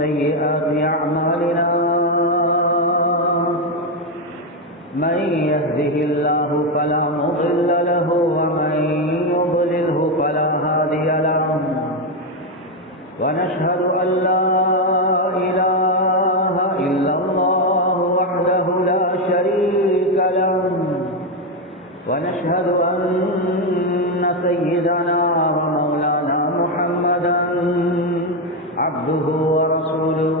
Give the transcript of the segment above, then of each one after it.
سيئات أعمالنا من يهده الله فلا مضل له ومن يضلله فلا هادي له ونشهد أن لا إله إلا الله وحده لا شريك له ونشهد أن سيدنا ومولانا محمدا عبده ورسوله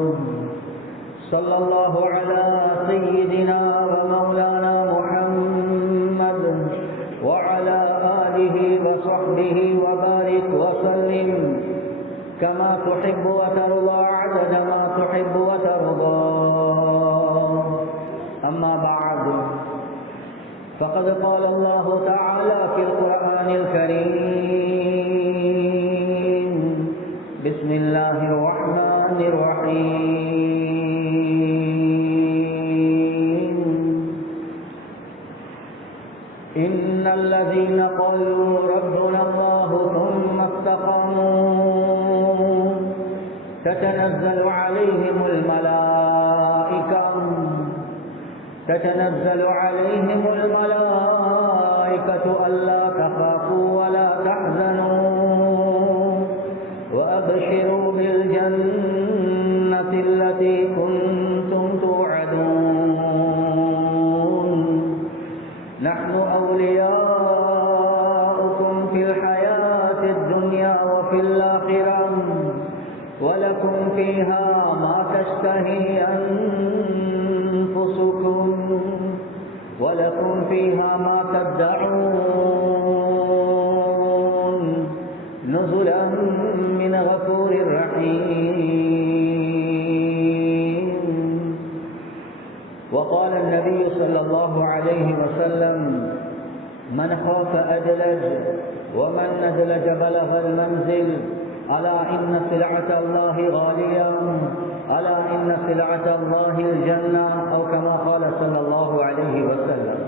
صلى الله على سيدنا ومولانا محمد وعلى آله وصحبه وبارك وسلم كما تحب وترضى عدد ما تحب وترضى. أما بعد فقد قال الله تعالى في القرآن الكريم بسم الله الرحمن الرحيم إن الذين قالوا ربنا الله ثم استقاموا تتنزل عليهم الملائكة ألا تخافوا ولا تحزنوا وأبشروا بالجنة التي كنتم توعدون نحن أولياؤكم في الحياة الدنيا وفي الآخرة ولكم فيها ما تشتهي أنفسكم ولكم فيها ما تدعون نزلا من غفور رحيم. وقال النبي صلى الله عليه وسلم من خاف أدلج ومن ندلج بلغ المنزل ألا إن سلعة الله غالية ألا إن سلعة الله الجنة أو كما قال صلى الله عليه وسلم.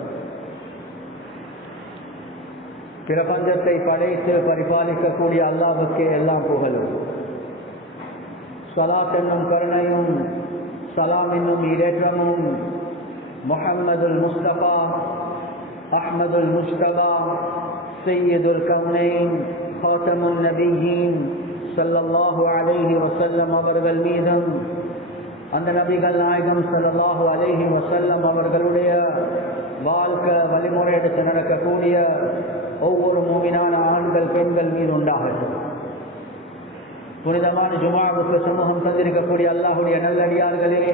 பிரபஞ்சத்தை படைத்து பரிபாலிக்கக்கூடிய அல்லாஹ்வுக்கே எல்லாம் புகழும். ஸலாத் என்னும் கருணையும் சலாம் என்னும் இடேற்றமும் முஹம்மதுல் முஸ்தபா அஹ்மதுல் முஸ்தபா சையதுல் கௌனைன் காத்தமுன் நபியீன் ஸல்லல்லாஹு அலைஹி வஸல்லம் அவர்கள் மீதும் அந்த நபிகள் நாயகம் ஸல்லல்லாஹு அலைஹி வஸல்லம் அவர்களுடைய வாழ்க்கை வழிமுறை எடுத்து நடக்கக்கூடிய ஒவ்வொரு மூமினான ஆண்கள் பெண்கள் மீது உண்டாகட்டும். புனிதமான ஜுமாவுக்கு சமூகம் தந்திருக்கக்கூடிய அல்லாஹுடைய நல்லடியார்களே,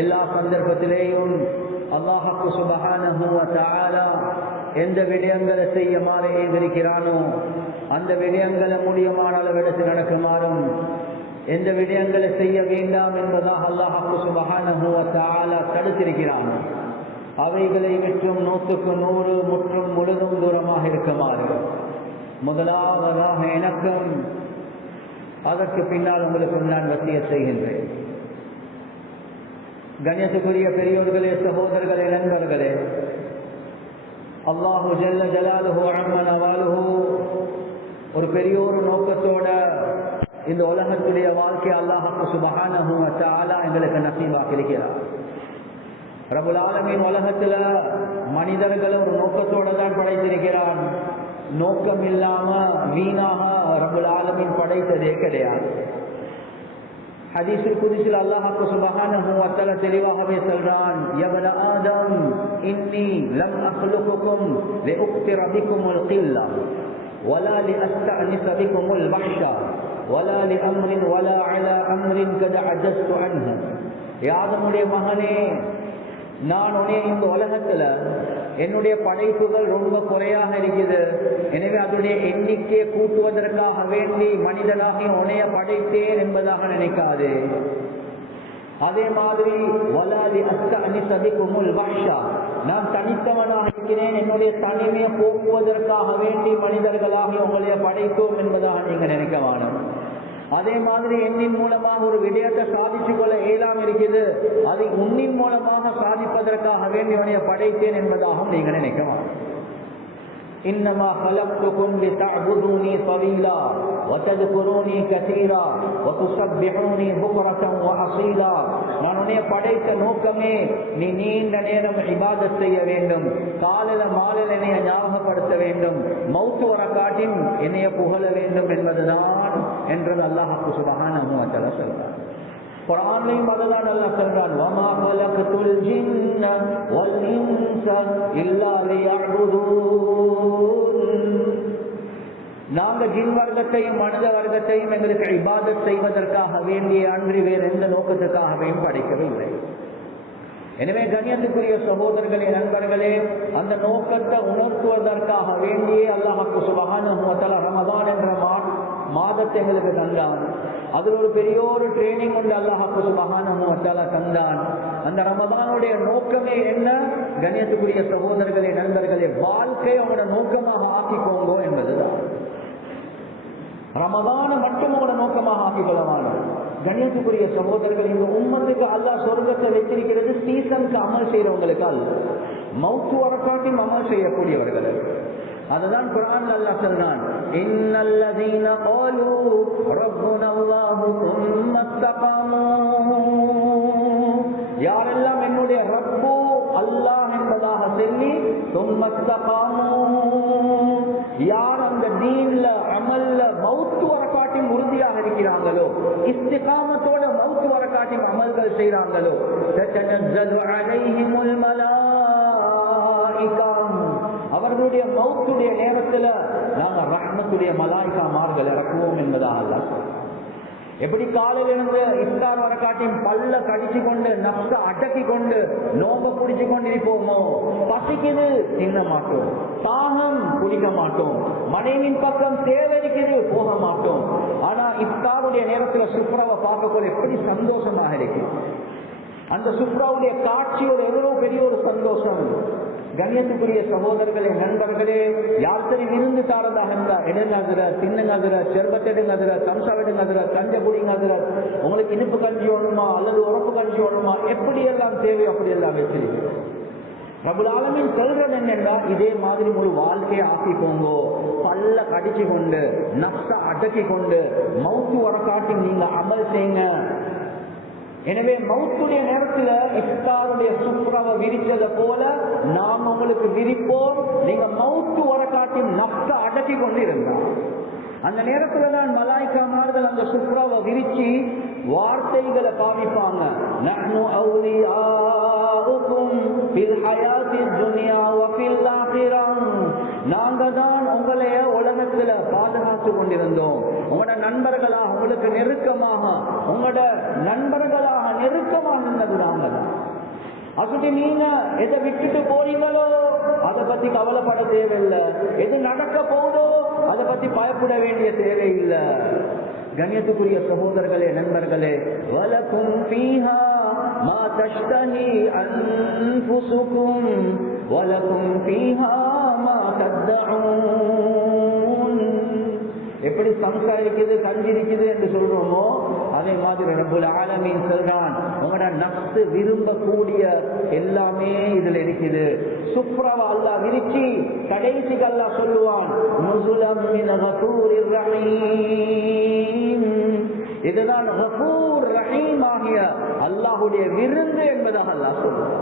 எல்லா சந்தர்ப்பத்திலேயும் அல்லாஹ் சுப்ஹானஹு வ தஆலா எந்த விடயங்களை செய்யுமாறு ஏந்திருக்கிறானோ அந்த விடயங்களை முடியுமான அளவெடுத்து நடக்குமாறும் எந்த விடயங்களை செய்ய வேண்டாம் என்பதாக அல்லாஹ் சுப்ஹானஹு வ தஆலா தடுத்திருக்கிறானோ அவைகளை விற்றும் 100க்கு 100 முற்றும் முழுதும் தூரமாக இருக்குமாறு முதலாவதாக எனக்கும் அதற்கு பின்னால் உங்களுக்கும் நான் வசியத் செய்கின்றேன். கண்ணியத்துக்குரிய பெரியோர்களே, சகோதரர்களே, நண்பர்களே, அல்லாஹு ஜல்ல ஜலாலுஹு அம்ம நவாலுஹு ஒரு பெரிய ஒரு நோக்கத்தோட இந்த உலகத்துடைய வாழ்க்கை அல்லாஹ் சுப்ஹானஹு வ தஆலா எங்களுக்கு நசீபாக்கி இருக்கிறார். ரப்புல் ஆலமீன் உலகத்துல மனிதர்களை ஒரு நோக்கத்தோட தான் படைத்திருக்கிறான். நோக்கம் இல்லாம வீணாக ரப்புல் ஆலமீன் படைத்ததே கிடையாது. ஹதீஸுல் குத்ஸில் அல்லாஹ் சுப்ஹானஹு வ தஆலா தெளிவாகவே சொல்றான், யப்ன ஆதம் இன்னி லம் அக்லுகுக்கும் லிஉக்திர பிக்குமுல் கில்லா வலா லிஅஸ்தஅனிஸ பிக்குமுல் வஹ்ஷா வலா லிஅம்ரின் வலா அலா அம்ரின் கத் அஜஸ்து அன்ஹு. ஆதமுடைய மகனே, நான் உன்னை இந்த உலகத்துல என்னுடைய படைப்புகள் ரொம்ப குறையாக இருக்குது, எனவே அதனுடைய எண்ணிக்கையை கூட்டுவதற்காக வேண்டி மனிதனாக உன்னைய படைத்தேன் என்பதாக நினைக்காது. அதே மாதிரி வலாலி அஸ்தஅனிஸ பிக்குமுல் வஹ்ஷா, நான் தனித்தவனாக இருக்கிறேன், என்னுடைய தனிமையை போக்குவதற்காக வேண்டி மனிதர்களாக உங்களைய படைத்தோம் என்பதாக நீங்க நினைக்க வேணும். அதே மாதிரி எண்ணின் மூலமாக ஒரு விடயத்தை சாதிச்சு கொள்ள இயலாம இருக்குது, அதை உன்னின் மூலமாக சாதிப்பதற்காக வேண்டி உன்னை படைத்தேன் என்பதாகவும் நீங்க நினைக்கலாம். إنما خلقتكم لتعبدوني طويلا وتذكروني كثيرا وتسبحوني بكرة وأصيلا. நான் உன்னை படைத்த நோக்கமே நீ நீண்ட நேரம் இபாதத் செய்ய வேண்டும், காலையில மாலையில என்னைய ஞாபகப்படுத்த வேண்டும், மௌத்து வர காட்டின் என்னைய புகழ வேண்டும் என்பதுதான் என்றது அல்லாஹ் சுப்ஹானஹு வ தஆலா சொல்றார். குர்ஆன்லயும் அதுதான் அல்லாஹ் சொல்றான், வமா கலக்துல் ஜின்ன வல் இன்ஸ இல்லா லியஅ்புதூன். நாங்க ஜின் வர்க்கத்தையும் மனித வர்க்கத்தையும் எங்களுக்கு இபாதத் செய்வதற்காக வேண்டிய அன்றி வேறு எந்த நோக்கத்துக்காகவும் படைக்கவில்லை. எனவே கண்ணியத்துக்குரிய சகோதரர்களே, நண்பர்களே, அந்த நோக்கத்தை உணர்த்துவதற்காக வேண்டியே அல்லாஹ் சுப்ஹானஹு வ தஆலா ரமதான் என்ற மாதத்தை எங்களுக்கு தந்தான். அதில் ஒரு பெரிய ஒரு ட்ரைனிங் உண்டு அல்லாஹ் சுப்ஹானஹு வ தஆலா தந்தான். அந்த ரமதானுடைய நோக்கமே என்ன? கண்ணியத்துக்குரிய சகோதரர்களே, நண்பர்களே, வாழ்க்கையை அவங்களோட நோக்கமாக ஆக்கிக்கோங்க என்பதுதான். ரமதான மட்டும் உங்களோட நோக்கமாக ஆக்கிக்கொள்ளவான. கண்ணியத்துக்குரிய சகோதரர்கள், இந்த உம்மத்துக்கு அல்லாஹ் சொர்க்கத்தை வச்சிருக்கிறது சீசனுக்கு அமல் செய்யறவங்களுக்கு அல்ல, மௌத்து வரக்காட்டியும் அமல் செய்யக்கூடியவர்கள். அதுதான் குர்ஆன் அல்லாஹ் சொல்றான், இன்னல்லதீன காலூ ரப்புனல்லாஹு சும்ம இஸ்தகாமூ. யாரெல்லாம் என்னுடைய ரப்பு அல்லாஹ் என்பதாக சொல்லி சும்ம இஸ்தகாமூ, யார் அந்த தீன்ல அமல்ல மௌத்து வரக்காட்டியும் உறுதியாக இருக்கிறாங்களோ, இஸ்திகாமத்தோட மௌத்து வரக்காட்டியும் அமல்கள் செய்றாங்களோ, தத்தனஸ்ஸலு அலைஹிமுல் மலாயிகா, அவர்களுடைய மௌத்துடைய நேரத்துல நாங்க ரஹ்மத்துடைய மலாயிகாமார்கள் இறக்குவோம் என்பதாக அல்லாஹ். எப்படி காலையில இருந்து இஃப்தார் வர காட்டியும் பல்ல கடிச்சு கொண்டு நப்ச அடக்கி கொண்டு நோம்ப குடிச்சு கொண்டிருப்போமோ, பசிக்குது தின்ன மாட்டோம், தாகம் குடிக்க மாட்டோம், மனைவின் பக்கம் தேவைக்குது போக மாட்டோம். ஆனா இஃப்தாருடைய நேரத்துல சுப்ராவை பார்க்கக்கூடிய எப்படி சந்தோஷமாக இருக்கு. அந்த சுப்ராவுடைய காட்சி ஒரு எவ்வளவு பெரிய ஒரு சந்தோஷம். கண்ணியத்துக்குரிய சகோதரர்களே, நண்பர்களே, யார் சரி விருந்து தாரதாக இருந்தா எடுங்காதுற, தின்னுங்காதுற, செர்பத்தெடுங்காதுற, தம்சாவெடுங்காதுற, கஞ்ச குடிங்காதுற, உங்களுக்கு இனிப்பு கஞ்சி வேணுமா அல்லது உரப்பு கஞ்சி வேணுமா, எப்படி எல்லாம் தேவையோ அப்படி எல்லாம் வச்சிருக்கிறோம். ரப்புல் ஆலமீன் சொல்றது என்னன்னா, இதே மாதிரி ஒரு வாழ்க்கையை ஆக்கிக்கோங்கோ, பல்ல கடிச்சு கொண்டு நப்ச அடக்கி கொண்டு மௌத்து வரக்காட்டி நீங்க அமல் செய்யுங்க. எனவே மௌத்துடைய நேரத்துல இஃப்தாருடைய சுப்ராவை விரிச்சதை போல நாம் உங்களுக்கு விரிப்போம். நீங்க மௌத்து வரக்காட்டி நப்ச அடக்கி கொண்டு இருந்தா அந்த நேரத்துல தான் மலாயிகாமார்கள் அந்த சுப்ராவை விரிச்சு வார்த்தைகளை பாவிப்பாங்க. நஹ்னு அவுலியாஉக்கும் ஃபில் ஹயாத்தித் துன்யா வ ஃபில் ஆখিরাহ, நாங்க தான் உங்களைய உலகத்துல பாதுகாத்து கொண்டிருந்தோம். உங்களோட நண்பர்களாக, உங்களுக்கு நெருக்கமாக, உங்களோட நண்பர்களாக நெருக்கமாக இருந்தது நாங்க தான். அப்படி நீங்க எதை விட்டுட்டு போறீங்களோ அதை பத்தி கவலைப்பட தேவையில்லை, எது நடக்க போதோ அதை பத்தி பயப்பட வேண்டிய தேவையில்லை. கண்ணியத்துக்குரிய சகோதரர்களே, நண்பர்களே, வலக்கும் ஃபீஹா மா தஷ்தஹி அன்ஃபுசுக்கும் வலக்கும் ஃபீஹா மா தத்தஊன். எப்படி சம்சாரிக்குது கஞ்சிருக்குது என்று சொல்றோமோ அதே மாதிரி ரப்புல் ஆலமீன் சொல்றான், உங்களோட நப்சு விரும்பக்கூடிய எல்லாமே இதுல இருக்குது. சுப்ராவா அல்லாஹ் விரிச்சி கடைசிக்கு அல்லாஹ் சொல்லுவான், நுஸுலம் மின் கஃபூரிர் ரஹீம். இதுதான் கஃபூர் ரஹீம் ஆகிய அல்லாஹ்வுடைய விருந்து என்பதாக அல்லாஹ் சொல்றான்.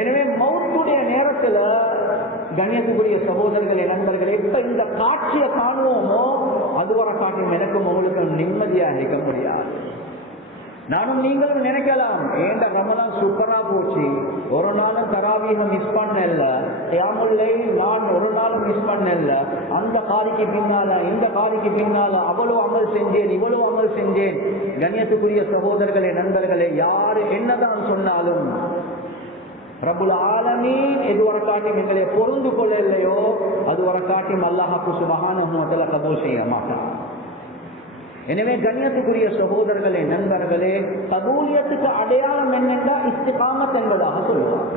எனவே மௌத்துடைய நேரத்துல கண்ணியத்துக்குரிய சகோதரர்களே, நண்பர்களே, எப்ப இந்த காட்சியை காணுவோமோ அதுவரை காட்டும் எனக்கும் உங்களுக்கு நிம்மதியாக இருக்க முடியாது. நானும் நீங்களும் நினைக்கலாம், ஏண்ட ரமலான் சூப்பரா போச்சு, ஒரு நாளும் தராவீக மிஸ் பண்ணல, கியாமுல் நான் ஒரு நாளும் மிஸ் பண்ணல, அந்த காரிக்கு பின்னால இந்த காரிக்கு பின்னால அவ்வளவு அமல் செஞ்சேன் இவ்வளவு அமல் செஞ்சேன். கண்ணியத்துக்குரிய சகோதரர்களே, நண்பர்களே, யாரு என்னதான் சொன்னாலும் ரப்புல் ஆலமீன் எதுவரை காட்டியும் எங்களை பொருந்து கொள்ளலையோ அதுவரை காட்டியும் அல்லாஹ் சுப்ஹானஹு வ தஆலா கபூல் செய்ய மாட்டான். எனவே கண்ணியத்துக்குரிய சகோதரர்களே, நண்பர்களே, கபூலியத்துக்கு அடையாளம் என்னென்றா இஸ்திகாமத் என்பதாக சொல்லுவாங்க.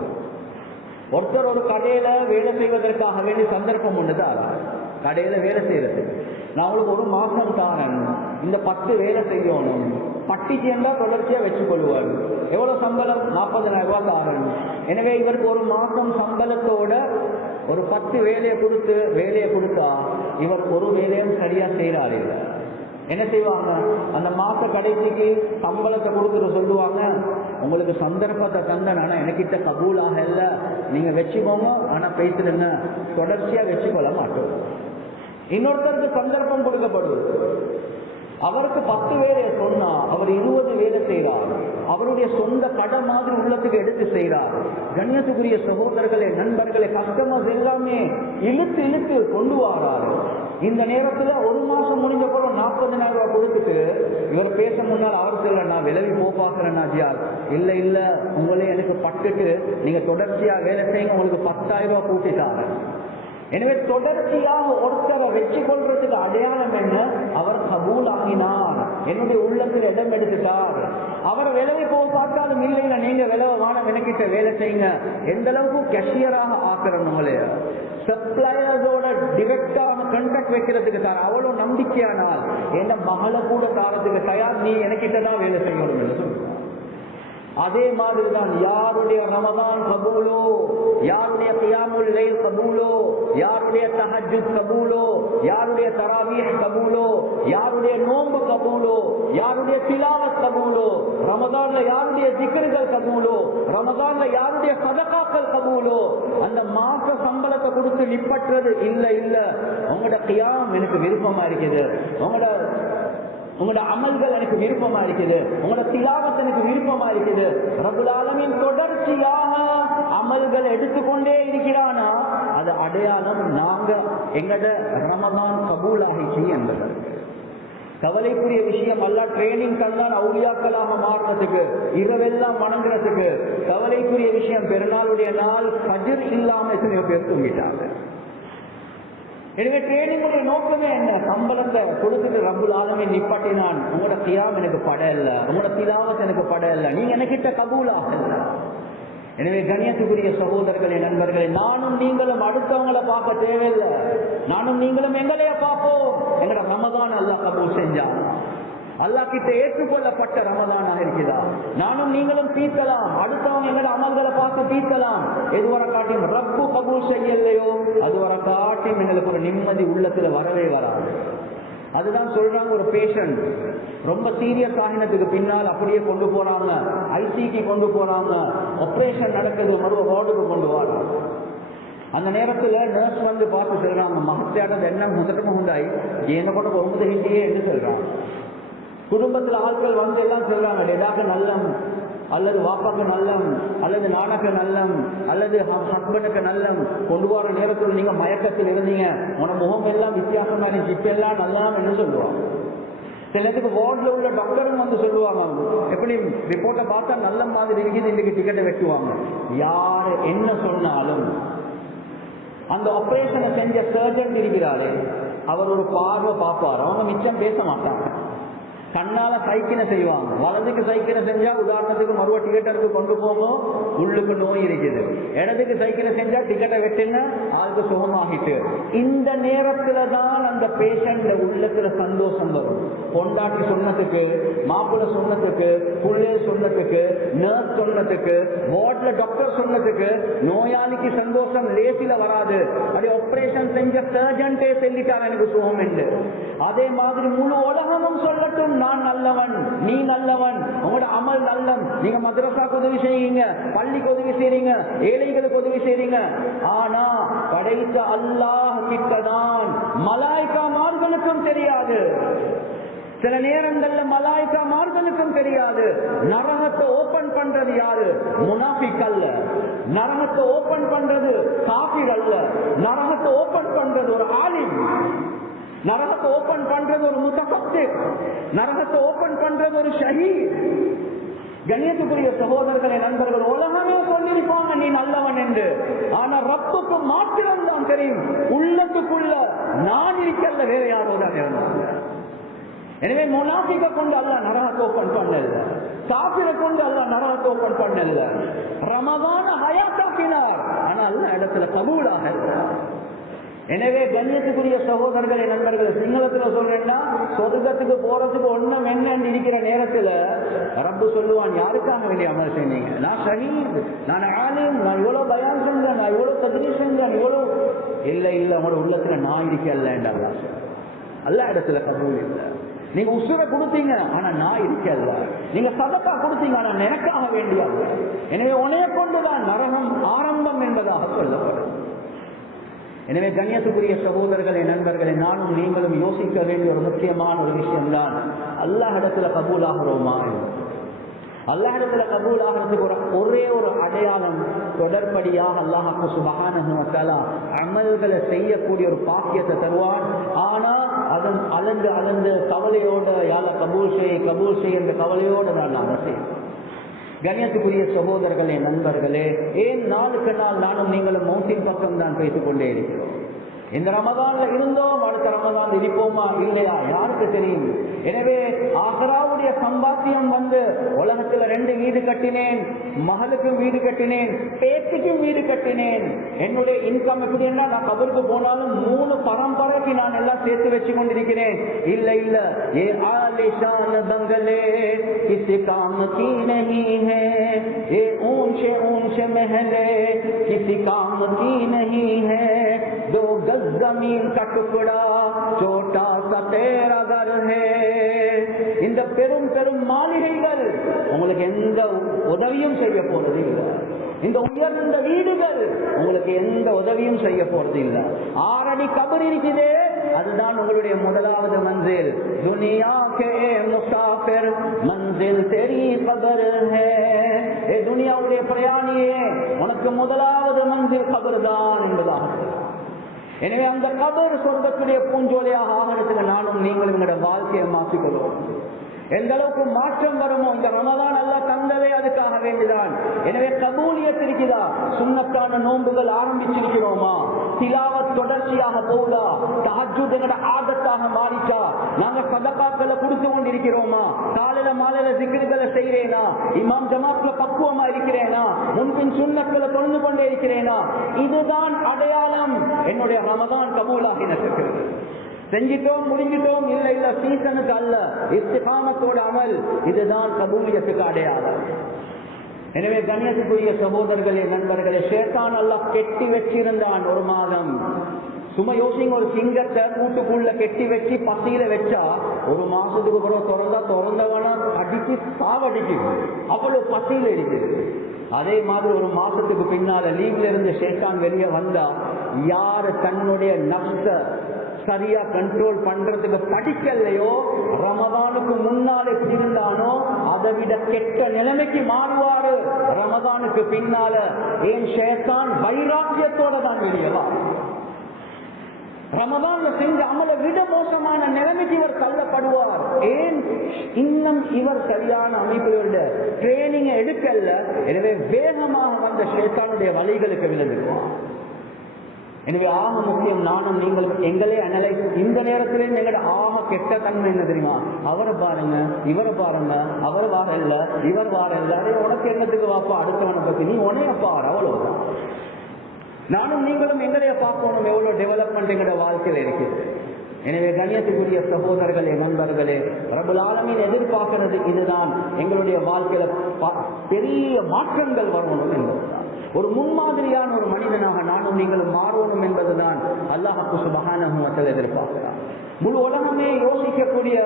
ஒருத்தர் ஒரு கடையில வேலை செய்வதற்காக வேண்டிய சந்தர்ப்பம் ஒண்ணுதான், கடையில வேலை செய்யறது, நான் உங்களுக்கு ஒரு மாசம் தானன், இந்த 10 வேலை செய்யணும், பட்டிக்கு என்றால் தொடர்ச்சியா வச்சுக் கொள்வார். எவ்வளவு சம்பளம்? 40,000 ரூபாய் தாரன். எனவே இவருக்கு ஒரு மாசம் சம்பளத்தோட ஒரு 10 வேலையை கொடுத்தா இவர் ஒரு வேலையும் சரியா செய்யறாரு. என்ன செய்வாங்க? அந்த மாச கடைசிக்கு சம்பளத்தை கொடுத்துட்டு சொல்லுவாங்க, உங்களுக்கு சந்தர்ப்பத்தை தந்தன், ஆனா எனக்கிட்ட கபூலாக இல்ல, நீங்க வச்சுக்கோங்க, ஆனா பேசிடுங்க, தொடர்ச்சியா வச்சுக்கொள்ள மாட்டோம். இன்னொருத்தருக்கு சந்தர்ப்பம் கொடுக்கப்படுவது, அவருக்கு 10 வேலையை சொன்னா அவர் 20 வேலை செய்கிறார். அவருடைய சொந்த கடை மாதிரி உள்ளத்துக்கு எடுத்து செய்கிறார். கண்ணியத்துக்குரிய சகோதரர்களே, நண்பர்களே, கஸ்டமர்ஸ் எல்லாமே இழுத்து கொண்டு வராரு. இந்த நேரத்துல ஒரு மாசம் முடிஞ்ச போல 40,000 ரூபாய் கொடுத்துட்டு இவர் பேச முன்னால் அவர் சொல்ல, நான் விலகி போப்பாக்குறேன் நாஜியார், இல்ல உங்களே எனக்கு பட்டுட்டு நீங்க தொடர்ச்சியா வேலை செய்யுங்க, உங்களுக்கு 10,000 ரூபாய் கூட்டிட்டாரு. எனவே தொடர்ச்சியாக ஒருத்தரை வச்சு கொள்றதுக்கு அடையாளம் என்ன? அவர் கபூல் ஆகினார், என்னுடைய உள்ளத்தில் இடம் எடுத்துட்டார். அவரை விலகி போக பார்த்தாலும் இல்லைங்க, நீங்க விலக வானம், எனக்கிட்ட வேலை செய்யுங்க. எந்த அளவுக்கு கேஷியராக ஆக்குறோம், உங்களே சப்ளையர்ஸோட டிரெக்டான கான்டாக்ட் வைக்கிறதுக்கு சார் அவ்வளவு நம்பிக்கையானால் என்ன மகளை கூட தாரத்துக்கு தயார், நீ எனக்கிட்டதான் வேலை செய்யணும் என்று சொல்லுங்க. அதே மாதிரிதான் யாருடைய ரமதான் கபூலோ, யாருடைய கியாமுல் லைல் கபூலோ, யாருடைய தஹஜ்ஜுத் கபூலோ, யாருடைய தராவீஹ் கபூலோ, யாருடைய நோன்பு கபூலோ, யாருடைய திலாவத் கபூலோ, ரமதான்ல யாருடைய திக்ர்கள் கபூலோ, ரமதான்ல யாருடைய சதகாக்கள் கபூலோ, அந்த மாச சம்பளத்தை கொடுத்து நிப்பற்றது இல்ல உங்களோட கியாம் எனக்கு விருப்பமா இருக்குது, உங்களோட அமல்கள் எனக்கு விருப்பமா இருக்குது, உங்களோட திலாவத் எனக்கு விருப்பமா இருக்குது. ரப்புல் ஆலமீன் தொடர்ச்சியாக அமல்கள் எடுத்துக்கொண்டே இருக்கிறானா அது அடையாளம் நாங்க எங்கட ரமதான் கபூல் ஆகிச்சு என்பது. கவலைக்குரிய விஷயம் அல்ல, ட்ரைனிங் தந்தான் அவுலியாக்களாக மாறுறதுக்கு, இரவெல்லாம் வணங்குறதுக்கு. கவலைக்குரிய விஷயம், பெருநாளுடைய நாள் ஃபஜ்ர் இல்லாம எத்தனையோ பேர் தூங்கிட்டாங்க. எனவே ட்ரைனிங்குடைய நோக்கமே என்ன? சம்பளத்தை கொடுத்துட்டு ரப்புல் ஆலமீன் நிப்பாட்டினான், உங்களோட கியாம் எனக்கு பட இல்ல, உங்களோட திலாவத் எனக்கு பட இல்ல, நீங்க எனக்கிட்ட கபூலாக இல்ல. எனவே கண்ணியத்துக்குரிய சகோதரர்களே, நண்பர்களே, நானும் நீங்களும் அடுத்தவங்களை பார்க்க தேவையில்லை, நானும் நீங்களும் எங்களைய பார்ப்போம். எங்கட ரமதான் அல்லாஹ் கபூல் செஞ்சான், அல்லாஹ் கிட்ட ஏற்றுக்கொள்ளப்பட்ட ரமதானாக இருக்கிறதா, நானும் நீங்களும் தீர்க்கலாம், அடுத்தவங்க எங்கட அமல்களை பார்த்து தீர்க்கலாம். எதுவரை காட்டியும் ரப்பு கபூல் செய்யலையோ அதுவரை காட்டியும் எங்களுக்கு ஒரு நிம்மதி உள்ளத்துல வரவே வராது. அதுதான் சொல்றாங்க, ஒரு பேஷண்ட் ரொம்ப சீரியஸ் ஆகினதுக்கு பின்னால் அப்படியே கொண்டு போறாங்க, ஐசிக்கு கொண்டு போறாங்க, ஆபரேஷன் நடக்குது, மறுவ வார்டுக்கு கொண்டு வராங்க. அந்த நேரத்துல நர்ஸ் வந்து பார்த்து சொல்றாங்க, மகத்தாட என்ன முதற்கமா உண்டாய் என்ன கூட 9 ஹிண்டியே என்று சொல்றாங்க. குடும்பத்துல ஆட்கள் வந்து எல்லாம் சொல்றாங்க, டெடாக்கு நல்லம், அல்லது வாப்பாக்கு நல்லம், அல்லது நானாக்கு நல்லம், அல்லது ஹஸ்பண்டுக்கு நல்லம். கொண்டு போற நேரத்தில் நீங்க மயக்கத்தில் இருந்தீங்க, உன முகம் எல்லாம் வித்தியாசமா இருந்துச்சு, இப்ப எல்லாம் நல்லம் என்று சொல்லுவாங்க. சிலத்துக்கு வார்டுல உள்ள டாக்டரும் வந்து சொல்லுவாங்க, எப்படி ரிப்போர்ட்டை பார்த்தா நல்ல மாதிரி இருக்குது, இன்னைக்கு டிக்கெட்டை வெட்டுவாங்க. யாரு என்ன சொன்னாலும் அந்த ஆபரேஷனை செஞ்ச சர்ஜன் இருக்கிறாரு, அவர் ஒரு பார்வை பார்ப்பார், அவங்க மிச்சம் பேச மாட்டாங்க. கண்ணால சைக்கிளை செய்வாங்க, வலதுக்கு சைக்கிளை செஞ்சா உதாரணத்துக்கு மறுவ டிக்கெட்டருக்கு கொண்டு போகும், உள்ளுக்கு நோய் இருக்குது. இடத்துக்கு சைக்கிளை செஞ்சா டிக்கெட்டை வெட்டுங்க, ஆளுக்கு சுகமாகிட்டு. இந்த நேரத்துல தான் அந்த பேஷண்ட் உள்ளத்துல சந்தோஷம் வரும். பொண்டாட்டி சொன்னதுக்கு, மாப்பிள்ள சொன்னதுக்கு, புள்ளே சொன்னதுக்கு, நர்ஸ் சொன்னதுக்கு, வார்ட்ல டாக்டர் சொன்னதுக்கு நோயாளிக்கு சந்தோஷம் லேசில வராது. அப்படி ஆபரேஷன் செஞ்ச சர்ஜன்டே சொல்லிட்டாங்க எனக்கு சுகம் என்று. அதே மாதிரி முழு உலகமும் சொல்லட்டும், நான் நல்லவன், நீ நல்லவன், உங்களோட அமல் நல்லம், நீங்க மദ്രസാக்கு உதவி செய்யுங்க, பள்ளிக்கு உதவி செய்றீங்க, ஏழைகளுக்கு உதவி செய்றீங்க. ஆனா படைத்த அல்லாஹ் கிட்டதான் மலாய்க்காமார்களுக்கும் தெரியாது. சில நேரங்கள்ல மலாய்க்காமார்களுக்கும் தெரியாது. நரகத்தை ஓபன் பண்றது யாரு? முனாஃபிக் அல்ல. நரகத்தை ஓபன் பண்றது காஃபிர் அல்ல. நரகத்தை ஓபன் பண்றது ஒரு ஆலிம். நரகத்தை ஓபன் பண்றது ஒரு முத்தஃபக்கிர். நரகத்தை ஓபன் பண்றது ஒரு ஷஹீத். கண்ணியத்துக்குரிய சகோதரர்களே, நண்பர்கள், உலகமே சொல்லிருப்பாங்க நீ நல்லவன் என்று. ஆனா ரப்புக்கு மாத்திரம் தான் தெரியும், உள்ளத்துக்குள்ள நான் இருக்கல்ல, வேற யாரோ தான் இருந்தாங்க. எனவே முனாஃபிகை கொண்டு அல்லாஹ் நரகத்தை ஓபன் பண்ணல, காஃபிரை கொண்டு அல்லாஹ் நரகத்தை ஓபன் பண்ணல. ரமதான ஹயாத்தாக்கினார், ஆனா அல்லாஹ் இடத்துல கபூலாக. எனவே கண்ணியத்துக்குரிய சகோதரர்களே, நண்பர்கள், சிங்களத்துல சொல்றேன்னா சொர்க்கத்துக்கு போறதுக்கு ஒண்ணும் என்னன்னு இருக்கிற நேரத்துல ரப்பு சொல்லுவான், யாருக்காக வேண்டிய அமல் செய்வீங்க? நான் ஷஹீத், நான் ஆலிம், நான் இவ்வளவு பயான் செஞ்சேன், நான் இவ்வளவு தத்ரீஸ் செஞ்சேன், இவ்வளவு இல்ல உங்களோட உள்ளத்துல நான் இருக்கல. அல்ல இடத்துல கபூல் இல்லை. நீங்க உசுரை கொடுத்தீங்க, ஆனா நான் இருக்கல. நீங்க சதக்கா கொடுத்தீங்க, ஆனா எனக்காக வேண்டிய. எனவே உனைய கொண்டுதான் நரகம் ஆரம்பம் என்பதாக சொல்லப்படும். எனவே கண்ணியத்துக்குரிய சகோதரர்களே, நண்பர்களே, நானும் நீங்களும் யோசிக்க வேண்டிய ஒரு முக்கியமான ஒரு விஷயம்தான், அல்லாஹ் இடத்துல கபூல் ஆகிறோமா? அல்லாஹ் இடத்துல கபூல் ஆகிறதுக்கு ஒரே ஒரு அடையாளம், தொடர்படியாக அல்லாஹ் சுப்ஹானஹு வ தஆலா அமல்களை செய்யக்கூடிய ஒரு பாக்கியத்தை தருவான். ஆனா அதன் அளந்து கவலையோட யார கபூல் செய் என்ற கவலையோடு நான் அமல் செய்வேன். கண்ணியத்துக்குரிய சகோதரர்களே, நண்பர்களே, ஏன் நாளுக்கு நாள் நானும் நீங்களும் மௌத்தின் பக்கம் தான் பேசிக் கொண்டே இருக்கிறோம்? இந்த ரமதான்ல இருந்தோம், அடுத்த ரமதான் இருப்போமா இல்லையா யாருக்கு தெரியும்? எனவே ஆக்ராவுடைய சம்பாத்தியம் உலகத்துல 2 வீடு கட்டினேன், மகளுக்கும் வீடு கட்டினேன், பேத்திக்கும் வீடு கட்டினேன். என்னுடைய இன்கம் எப்படி என்ன, நான் கபருக்கு போனாலும் 3 பரம்பரைக்கு நான் எல்லாம் சேர்த்து வச்சு கொண்டிருக்கிறேன். இல்ல ஏ ஆலிஷான் பங்களே Kizie com key Nahin high, ஏ ஊன்ஷே महले किसी काम की नहीं है, 2 गज जमीन का टुकड़ा छोटा सा तेरा घर है. இந்த பெரும் பெரும் மாளிகைகள் உங்களுக்கு எந்த உதவியும் செய்ய போறது இல்லை. இந்த உயர்ந்த வீடுகள் உங்களுக்கு எந்த உதவியும் செய்ய போறது இல்லை. 6 அடி கபர் இருக்குதே, அதுதான் உங்களுடைய முதலாவது மன்சில். துனியா கே முசாஃபிர் மன்சில் தெரி கபர் ஹை. ஏ துனியாவுடைய பிரயாணியே, உனக்கு முதலாவது மன்சில் கபர் தான் என்பதாக. எனவே அந்த கபர் சொர்க்கத்துடைய பூஞ்சோலையாக ஆகிறதுக்கு நானும் நீங்களும் எங்களுடைய வாழ்க்கையை மாற்றிக்கொள்வோம். எந்த அளவுக்கு மாற்றம் வருமோ, இந்த ரமதான் அல்லாஹ் தந்ததே அதுக்காக வேண்டிதான். எனவே கபூலியத் இருக்குதா? சுன்னத்தான நோன்புகள் ஆரம்பிச்சிருக்கிறோமா? திலாவத் தொடர்ச்சியாக போகுதா? தஹஜ்ஜுத் எங்கட ஆதத்தாக மாறிச்சா? நாங்க சதகாக்களை கொடுத்து கொண்டிருக்கிறோமா? காலையில மாலையில திக்ருகளை செய்யறேனா? இமாம் ஜமாத்ல பக்குவமா இருக்கிறேனா? முன்பின் சுன்னத்களை தொழுந்து கொண்டே இருக்கிறேனா? இதுதான் அடையாளம் என்னுடைய ரமதான் கபூலாகி நடக்கிறது. செஞ்சிட்டோம் முடிஞ்சிட்டோம் இல்ல சீசனுக்கு அல்ல, இஸ்திகாமத்தோட அமல், இதுதான் கபூலியத்துக்கு அடையாளம். எனவே கண்ணியத்துக்குரிய சகோதரர்களே, நண்பர்களே, ஷைத்தான் அல்லாஹ் கெட்டி வச்சிருந்தான் ஒரு மாதம். சும்மா யோசிங்க, ஒரு சிங்கத்தை கூட்டுக்குள்ள கெட்டி வச்சு பசியில வச்சா 1 மாசத்துக்கு கூட திறந்தவனா அடிச்சு சாவடிக்கு, அவ்வளவு பசியில இருக்குது. அதே மாதிரி 1 மாசத்துக்கு பின்னால லீவ்ல இருந்து ஷைத்தான் வெளியே வந்தா, யாரு தன்னுடைய நப்ச சரியா கண்ட்ரோல் பண்றதுக்கு படிக்கலையோ, ரமதானுக்கு முன்னாலே இருந்தானோ அதை விட கெட்ட நிலைமைக்கு மாறுவாரு ரமதானுக்கு பின்னால. ஏன் ஷைத்தான் வைராக்கியத்தோட தான் வெளியவா. ரமதான்ல செஞ்ச அமலை விட மோசமான நிலைமைக்கு இவர் தள்ளப்படுவார். ஏன்? இன்னும் இவர் சரியான அமைப்புகளோட ட்ரைனிங் எடுக்கல. எனவே வேகமாக வந்த ஷைத்தானுடைய வழிகளுக்கு விழுந்துருவார். எனவே ஆக முக்கியம் நானும் நீங்கள் எங்களே அனலைஸ். இந்த நேரத்திலே எங்களோட ஆக கெட்ட தன்மை என்ன தெரியுமா? அவரை பாருங்க, இவரை பாருங்க, அவர் வார இல்ல, இவர் வார இல்ல, அதே உனக்கு என்னத்துக்கு வாப்பா, அடுத்தவனை பத்தி நீ உனைய பாரு, அவ்வளவுதான். நானும் நீங்களும் எங்களைய பார்க்கணும், எவ்வளவு டெவலப்மெண்ட் எங்களோட வாழ்க்கையில இருக்குது. எனவே கண்ணியத்துக்குரிய சகோதரர்களே, நண்பர்களே, ரப்பல் ஆலமீன் எதிர்பார்க்கிறது இதுதான். எங்களுடைய வாழ்க்கையில பெரிய மாற்றங்கள் வரணும் என்பதுதான். ஒரு முன்மாதிரியான ஒரு மனிதனாக நானும் நீங்களும் மாறணும் என்பதுதான் அல்லாஹ் சுப்ஹானஹு வ தஆலா எதிர்பார்க்கிறார். முழு உலகமே யோசிக்கக்கூடிய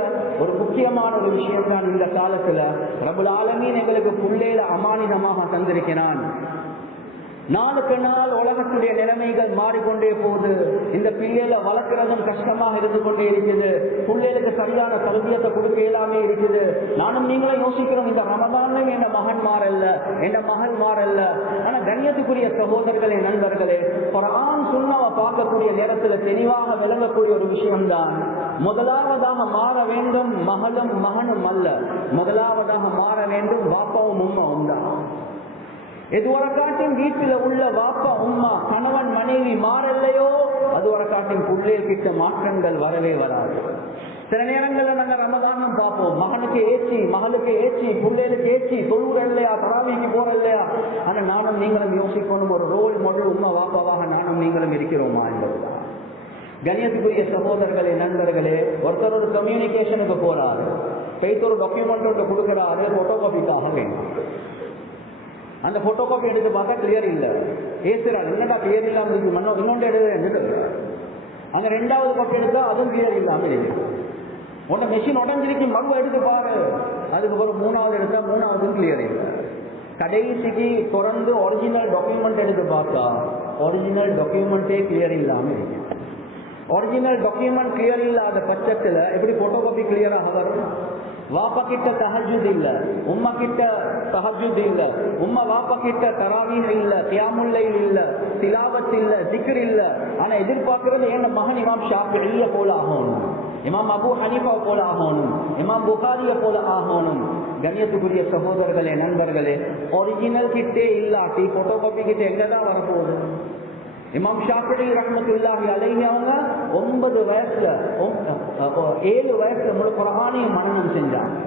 ஒரு முக்கியமான ஒரு விஷயம் தான் இந்த காலத்துல ரப்பல் ஆலமீன் எங்களுக்கு புள்ளையில அமானிதமாக தந்திருக்கிறான். நாளுக்கு நாள் உலகத்துடைய நிலைமைகள் மாறிக்கொண்டே போகுது. இந்த பிள்ளைகளை வளர்க்கிறதும் கஷ்டமாக இருந்து கொண்டே இருக்குது. பிள்ளைகளுக்கு சரியான தர்பியத்தை கொடுக்க இயலாமே இருக்குது. நானும் நீங்களும் யோசிக்கிறோம், இந்த ரமதான்ல என் மகன் மாறல்ல, என் மகள் மாறல்ல. ஆனா கண்ணியத்துக்குரிய சகோதரர்களே, நண்பர்களே, குர்ஆன் சுன்னாவை பார்க்கக்கூடிய நேரத்துல தெளிவாக விளங்கக்கூடிய ஒரு விஷயம்தான், முதலாவதாக மாற வேண்டும் மகளும் மகனும் அல்ல, முதலாவதாக மாற வேண்டும் வாப்பாவும் உம்மாவும் தான். எது ஒரு காட்டின் வீட்டில் உள்ள வாப்பா உம்மா கணவன் மனைவி மாறலையோ, அது ஒரு காட்டின் பிள்ளைகிட்ட மாற்றங்கள் வரவே வராது. சில நேரங்கள்ல நாங்க ரமதானும் பார்ப்போம், மகனுக்கு ஏச்சி, மகளுக்கு ஏச்சி, பிள்ளைகளுக்கு ஏச்சி, தொழுற இல்லையா, தராவிக்கு போற இல்லையா. ஆனா நானும் நீங்களும் யோசிக்கணும், ஒரு ரோல் மாடல் உம்மா வாப்பாவாக நானும் நீங்களும் இருக்கிறோமா என்பதுதான். கணியத்துக்குரிய சகோதரர்களே, நண்பர்களே, ஒருத்தர் ஒரு கம்யூனிகேஷனுக்கு போறாரு, கைத்து ஒரு டாக்குமெண்ட் ஒன்று கொடுக்கிறாரு, போட்டோ காப்பிக்காக வேணும். அந்த போட்டோ காப்பி எடுத்து பார்த்தா கிளியர் இல்லை. ஏசுறாரு, என்னடா கிளியர் இல்லாமல் இன்னொன்று எடுத்து அந்த ரெண்டாவது காப்பி எடுத்தா அதுவும் கிளியர் இல்லாமல் இருக்கு. உன்ன மெஷின் உடஞ்சிருக்கு, மறு எடுத்து பாரு. அதுக்கப்புறம் மூணாவது எடுத்தா மூணாவதும் கிளியர் இல்லை. கடைசிக்கு தொடர்ந்து ஒரிஜினல் டாக்குமெண்ட் எடுத்து பார்த்தா ஒரிஜினல் டாக்குமெண்டே கிளியர் இல்லாமல் இருக்கு. ஒரிஜினல் டாக்குமெண்ட் கிளியர் இல்லாத பட்சத்தில் எப்படி போட்டோ காப்பி கிளியராக வரும்? வாப்பா கிட்ட தஹஜ்ஜுத் இல்ல, உம்மா கிட்ட தஹஜ்ஜுத் இல்ல, உம்மா வாப்பா கிட்ட தராவீஹ் இல்ல, கியாமுல் லைல் இல்ல, திலாவத் இல்ல, திக்ர் இல்ல. ஆனா எதிர்பார்க்கிறது என் மகன் இமாம் ஷாஃபிஈய போல ஆகணும், இமாம் அபூ ஹனீஃபா போல ஆகணும், இமாம் புகாரிய போல ஆகணும். கண்ணியத்துக்குரிய சகோதரர்களே, நண்பர்களே, ஒரிஜினல் கிட்டே இல்லாட்டி போட்டோ காப்பி கிட்ட எங்கதான் வரப்போகுது? இமாம் ஷாஃபிஈ ரஹ்மத்துல்லாஹி அலைஹி அவங்க 7 வயசுல முழு குர்ஆனையும் மனனம் செஞ்சாங்க.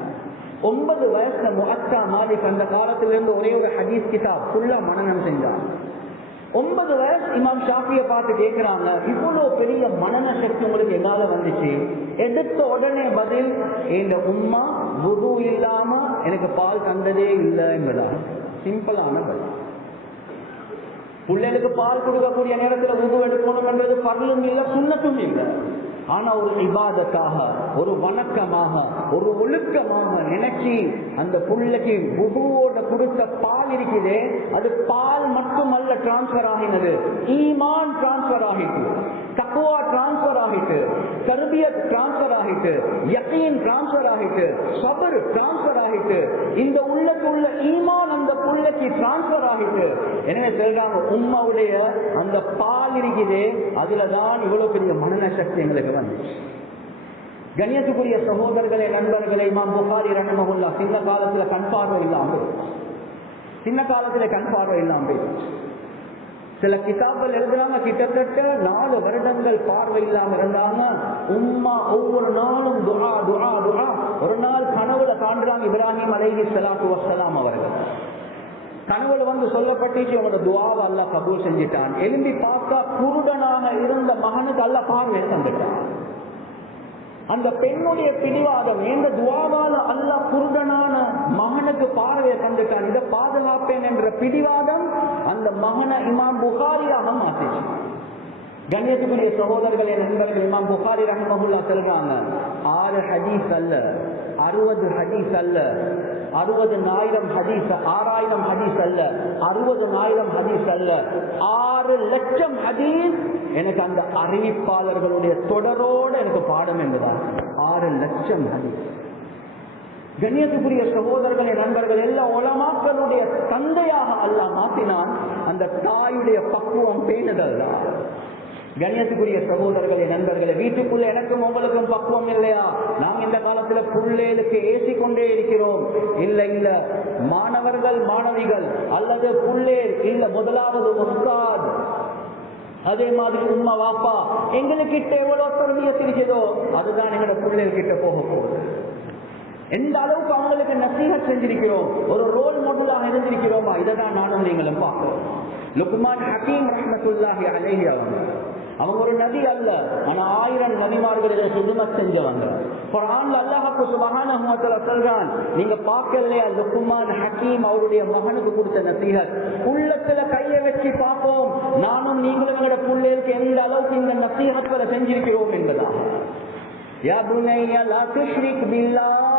9 வயசுல முஅத்தா மாலிக் அந்த காலத்திலிருந்து ஒரே ஒரு ஹதீஸ் கிதாப் ஃபுல்லா மனனம் செஞ்சாங்க. 9 வயசு இமாம் ஷாஃபியை பார்த்து கேட்கிறாங்க, இவ்வளவு பெரிய மனன சக்தி உங்களுக்கு எங்கால வந்துச்சு? எடுத்த உடனே பதில், எங்க உம்மா வுது இல்லாம எனக்கு பால் தந்ததே இல்லை என்பதா. சிம்பிளான பதில். பிள்ளைகளுக்கு பால் கொடுக்கக்கூடிய நேரத்தில் வுது எடுக்கணும் என்றது பர்லும் இல்லை, சுன்னத்தும் இல்லை. ஆனா ஒரு இபாதத்தாக, ஒரு வணக்கமாக, ஒரு ஒழுக்கமாக நினைச்சு அந்த புள்ளைக்கு வுதுவோட கொடுத்த பால் இருக்குதே, அது பால் மட்டுமல்ல டிரான்ஸ்பர் ஆகினது, ஈமான் டிரான்ஸ்பர் ஆகிட்டு, தக்வா டிரான்ஸ்பர் ஆகிட்டு, தர்பியத் டிரான்ஸ்பர் ஆகிட்டு, யகீன் டிரான்ஸ்பர் ஆகிட்டு, சபர் டிரான்ஸ்பர் ஆகிட்டு, இந்த உள்ளத்துள்ள ஈமான் அந்த புள்ளைக்கு டிரான்ஸ்பர் ஆகிட்டு. எனவே சொல்றாங்க, உம்மாவுடைய அந்த பால் இருக்குதே, அதுலதான் இவ்வளவு பெரிய மனன சக்தி எங்களுக்கு வந்து. கண்ணியத்துக்குரிய சகோதரர்களே, நண்பர்களே, இமாம் புகாரி ரஹ்மஹுல்லாஹ் சின்ன காலத்துல கண் பார்வை இல்லாமல் சில கிதாபுகள் எழுதுறாங்க, கிட்டத்தட்ட 4 வருடங்கள் பார்வை இல்லாம இருந்தாங்க. உம்மா ஒவ்வொரு நாளும் துஆ துஆ துஆ. ஒரு நாள் கனவுல காண்றாங்க இப்ராஹிம் அலைஹிஸ்ஸலாத்து வஸ்ஸலாம் அவர்கள். கனவுல வந்து சொல்லப்பட்டுச்சு, அவனோட துஆவை அல்லாஹ் கபூல் செஞ்சிட்டான். எழும்பி பார்த்தா குருடனாக இருந்த மகனுக்கு அல்லாஹ் பார்வை தந்துட்டான். அந்த பெண்ணுடைய பிடிவாதம், எந்த துஆவால அல்லாஹ் குருடனான மகனுக்கு பார்வையை தந்துட்டான், இதை பாதுகாப்பேன் என்ற பிடிவாதம் அந்த மகனை இமாம் புகாரியாக மாற்றிச்சு. கண்ணியத்துக்குரிய சகோதரர்களே, நண்பர்கள், இமாம் புகாரி ரஹ்மஹுல்லாஹ் சொல்றாங்க, 6 ஹதீஸ் அல்ல, 60 ஹதீஸ் அல்ல, 60,000 ஹதீஸ், 6,000 ஹதீஸ் அல்ல, 60,000 ஹதீஸ் அல்ல, 6 லட்சம் ஹதீஸ் எனக்கு அந்த அறிவிப்பாளர்களுடைய தொடரோடு எனக்கு பாடம் என்பதான். 6 லட்சம் ஹதீஸ். கண்ணியத்துக்குரிய சகோதரர்களே, நண்பர்கள், எல்லா உலமாக்களுடைய தந்தையாக அல்லாஹ் மாற்றினான். அந்த தாயுடைய பக்குவம் பேணுதல் தான். கண்ணியத்துக்குரிய சகோதரர்களே, நண்பர்களே, வீட்டுக்குள்ள எனக்கும் உங்களுக்கும் பக்குவம் இல்லையா? நாம் இந்த காலத்துல புள்ளேலுக்கு ஏசி கொண்டே இருக்கிறோம். இல்ல மாணவர்கள் மாணவிகள் அல்லது புள்ளேல் இல்ல, முதலாவது உஸ்தாத், அதே மாதிரி உம்மா வாப்பா எங்களுக்கிட்ட எவ்வளவு தர்பியத் இருக்குதோ அதுதான் எங்களோட புள்ளேல் கிட்ட போக போகுது. எந்த அளவுக்கு அவங்களுக்கு நசீஹத் செஞ்சிருக்கிறோம், ஒரு ரோல் மாடலாக இருந்திருக்கிறோமா, இதை தான் நானும் நீங்களும் பார்க்கிறோம். லுக்மான் ஹக்கீம் ரஹ்மத்துல்லாஹி அலைஹி அவங்க ஒரு நபி அல்ல, ஆனா 1000 நபிமார்களை ஹிதமத் செஞ்சவங்க. குர்ஆன்ல அல்லாஹ் சுப்ஹானஹு வ தஆலா சொல்றான், நீங்க பார்க்கலையா லுக்மான் ஹக்கீம் அவருடைய மகனுக்கு கொடுத்த நசீஹத்? உள்ளத்துல கையை வச்சு பார்ப்போம், நானும் நீங்களும் எங்களோட பிள்ளைகளுக்கு எந்த அளவுக்கு இந்த நசீஹத்களை செஞ்சிருக்கிறோம் என்பதா. யா புனைய லா துஷ்ரிக் பில்லாஹ்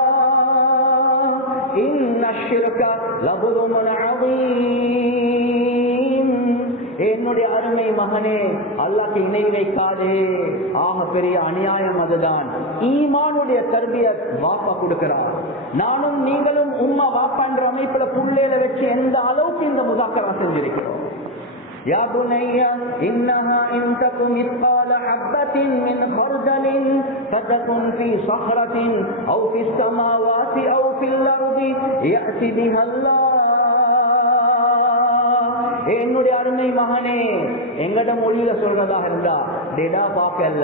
இன்னஷ் ஷிர்க லظுல்முன் அதீம். என்னுடைய அருமை மகனே, அல்லாஹ்க்கு இணை வைக்காதே, ஆக பெரிய அநியாயம் அதுதான். ஈமானுடைய தர்பியத் வாப்பா கொடுக்கிறார். நானும் நீங்களும் உம்மா வாப்பா என்ற அமைப்புல புள்ளையில வச்சு எந்த அளவுக்கு இந்த முதாக்கரா செஞ்சிருக்கிறோம். يا بني إنها إن تك مثقال حبة من خردل فتكن في صخرة أو في السماوات أو في الأرض يأتي بها الله. என்னுடைய அருமை மகனே, எங்கட மொழியில சொல்றதாக இருந்தா, டெடா பார்க்கல,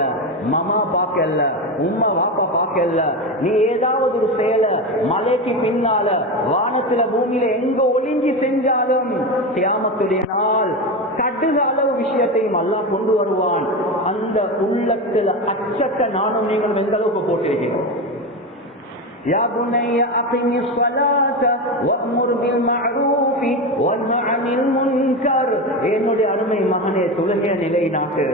மாமா பார்க்கல, உம்மா வாப்பா பார்க்கல, நீ ஏதாவது ஒரு செயல மலைக்கு பின்னால வானத்துல பூமியில எங்க ஒளிஞ்சி செஞ்சாலும் கியாமத்துடைய நாள் கட்டுக அளவு விஷயத்தையும் அல்லாஹ் கொண்டு வருவான். அந்த உள்ளத்துல அச்சத்தை நானும் நீங்களும் எந்த அளவுக்கு போட்டிருக்கிறோம். يا بني أقم الصلاة وأمر بالمعروف وانه عن المنكر. என்னுடைய அருமை மகனே, தொழுகைய நிலைநாட்டு,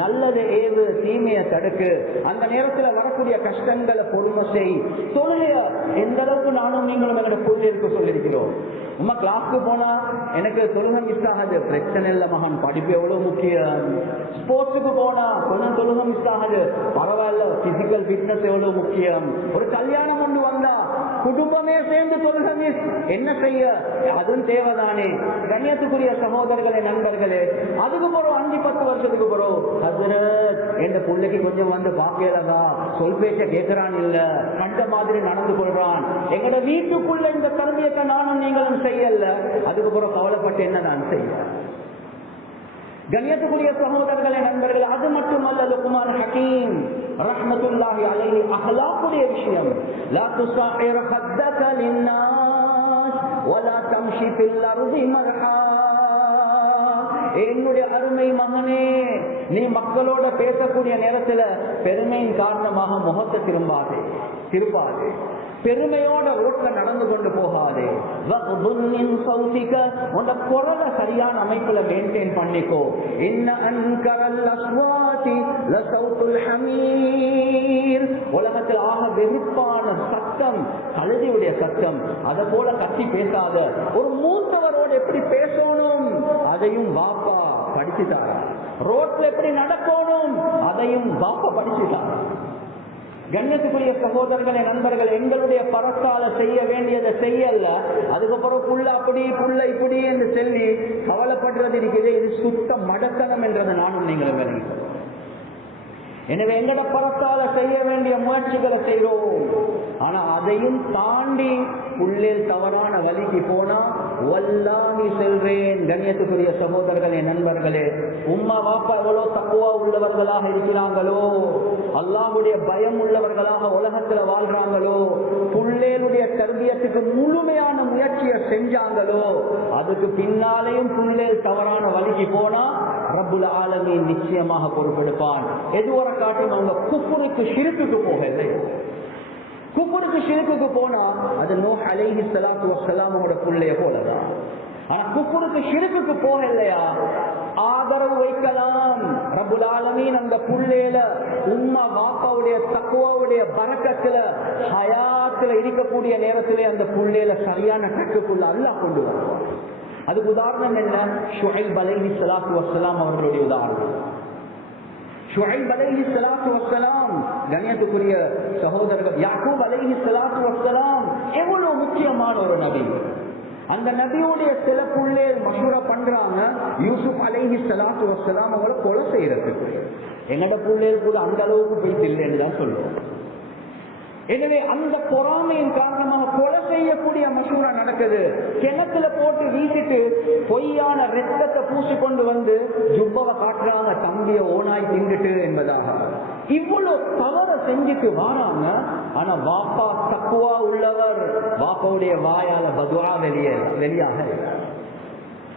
நல்லது ஏவு, தீமையை தடுக்கு, அந்த நேரத்தில் வரக்கூடிய கஷ்டங்களை பொறுமை செய். தொழுகைய எந்த அளவுக்கு நானும் நீங்களும் என்னோட பிள்ளைகளுக்கு சொல்லியிருக்கிறோம். உமா கிளாஸ்க்கு போனா எனக்கு தொழுகை மிஸ் ஆகாது, பிரச்சனை இல்லை மகன், படிப்பு எவ்வளவு முக்கியம். ஸ்போர்ட்ஸுக்கு போனா கொஞ்சம் தொழுகை மிஸ் ஆகாது, பரவாயில்ல, பிசிக்கல் ஃபிட்னஸ் எவ்வளவு முக்கியம். ஒரு கல்யாணம் கொண்டு வந்தா குடும்பமே சேர்ந்து தொழுகை மிஸ், என்ன செய்ய, அதுவும் தேவைதானே. கண்ணியத்துக்குரிய சகோதரர்களே, நண்பர்களே, அதுக்கு போறோம் 5-10 வருஷத்துக்கு போறோம், ஹஸ்ரத் என் பிள்ளைக்கு கொஞ்சம் வந்து பாக்கலதா, சொல் பேச்ச கேட்கிறான் இல்ல, கண்ட மாதிரி நடந்து கொள்றான், எங்களோட வீட்டுக்குள்ள இந்த தர்பியத்தை நானும் நீங்களும் செய்யல, அதுக்கப்புறம் கவலைப்பட்டு என்ன நான் செய்ய. கண்ணியத்துக்குரிய சகோதரர்களே, நண்பர்கள், அது மட்டுமல்ல, லுக்மான் ஹகீம் ரஹ்மத்துல்லாஹி அலைஹி அஹ்லாக்குடைய விஷயம். லா துஸாஹிர் ஹத்தக லின்னாஸ் வலா தம்ஷி ஃபில் அர்தி மர்ஹா. என்னுடைய அருமை மகனே, நீ மக்களோட பேசக்கூடிய நேரத்துல பெருமையின் காரணமாக முகத்தை திருப்பாதே, பெருமையோட ரோட்ல நடந்து கொண்டு போகாதே. உன் குரலை சரியான அமைப்புல மெயின்டைன் பண்ணிக்கோ. உலகத்தில் ஆக வெறுப்பான சத்தம் கழுதியுடைய சத்தம், அதை போல கத்தி பேசாத. ஒரு மூத்தவரோடு எப்படி பேசணும் அதையும் பாப்பா படிச்சுட்டாரா, ரோட்ல எப்படி நடக்கணும் அதையும் பாப்பா படிச்சுட்டாரா. கண்ணியத்துக்குரிய சகோதரர்களே, நண்பர்கள், எங்களுடைய பரத்தால செய்ய வேண்டியதை செய்யல, அதுக்கப்புறம் புள்ள அப்படி புள்ள இப்படி என்று சொல்லி கவலைப்படுறது இருக்குது. இது சுத்த மடத்தனம் என்றது நானும் நீங்களும் விளங்கிக்கிறோம். எனவே எங்கட பரத்தால செய்ய வேண்டிய முயற்சிகளை செய்கிறோம். ஆனா அதையும் தாண்டி புள்ளில் தவறான வழிக்கு போனா வல்லாஹி செல்றேன். கண்ணியத்துக்குரிய சகோதரர்களே, நண்பர்களே, உம்மா வாப்பா எவ்வளவு தக்குவா உள்ளவர்களாக இருக்கிறாங்களோ, அல்லாஹ்வுடைய பயம் உள்ளவர்களாக உலகத்துல வாழ்றாங்களோ, புள்ளேலுடைய தர்பியத்துக்கு முழுமையான முயற்சியை செஞ்சாங்களோ, அதுக்கு பின்னாலேயும் புள்ளேல் தவறான வழிக்கு போனா ரப்புல் ஆலமீன் நிச்சயமாக பொறுப்பெடுப்பான். எதுவரை காட்டும் அவங்க குஃப்ருக்கு ஷிர்க்குக்கு போகலை. குஃப்ருக்கு ஷிர்க்குக்கு போனா அது நூஹ் அலைஹிஸ்ஸலாத்து வஸ்ஸலாமோட புள்ளைய போலதான். ஆனா குஃப்ருக்கு ஷிர்க்குக்கு போகலையா, ஆதரவு வைக்கலாம். ரப்புல் ஆலமீன் அந்த புள்ளையில உம்மா வாப்பாவுடைய தக்வாவுடைய பரக்கத்துல ஹயாத்துல இருக்கக்கூடிய நேரத்திலே அந்த புள்ளையில சரியான கட்டுக்குள்ள அல்லாஹ் கொண்டு வருவான். அதுக்கு உதாரணம் என்ன? ஷுஐப் அலைஹிஸ்ஸலாத்து வஸ்ஸலாம் அவர்களுடைய உதாரணம். ஷுஐப் அலைஹிஸ்ஸலாத்து வஸ்ஸலாம், கண்ணியத்துக்குரிய சகோதரர்கள், யாக்கூப் அலைஹிஸ்ஸலாத்து வஸ்ஸலாம் எவ்வளவு முக்கியமான ஒரு நபி. அந்த நபியுடைய சில புள்ளே மஷூரா பண்றாங்க, யூசுப் அலைஹிஸ்ஸலாத்து வஸ்ஸலாம் அவங்களை கொலை செய்யறதுக்கு. எங்கட புள்ளேல் கூட அந்த அளவுக்கு போயிட்டு இல்லைன்னு தான் சொல்லுவோம். எனவே அந்த பொறாமையின் காரணமாக கொலை செய்யக்கூடிய மஷூரா நடக்குது. கிணத்துல போட்டு வீசிட்டு பொய்யான ரத்தத்தை பூசி கொண்டு வந்து ஜுப்பவை காட்டுறாங்க, தம்பிய ஓனாய் திண்டுட்டு என்பதாக. இவ்வளவு தவற செஞ்சுட்டு வாராங்க. ஆனா வாப்பா தக்குவா உள்ளவர், வாப்பாவுடைய வாயால பதுவா வெளியாக.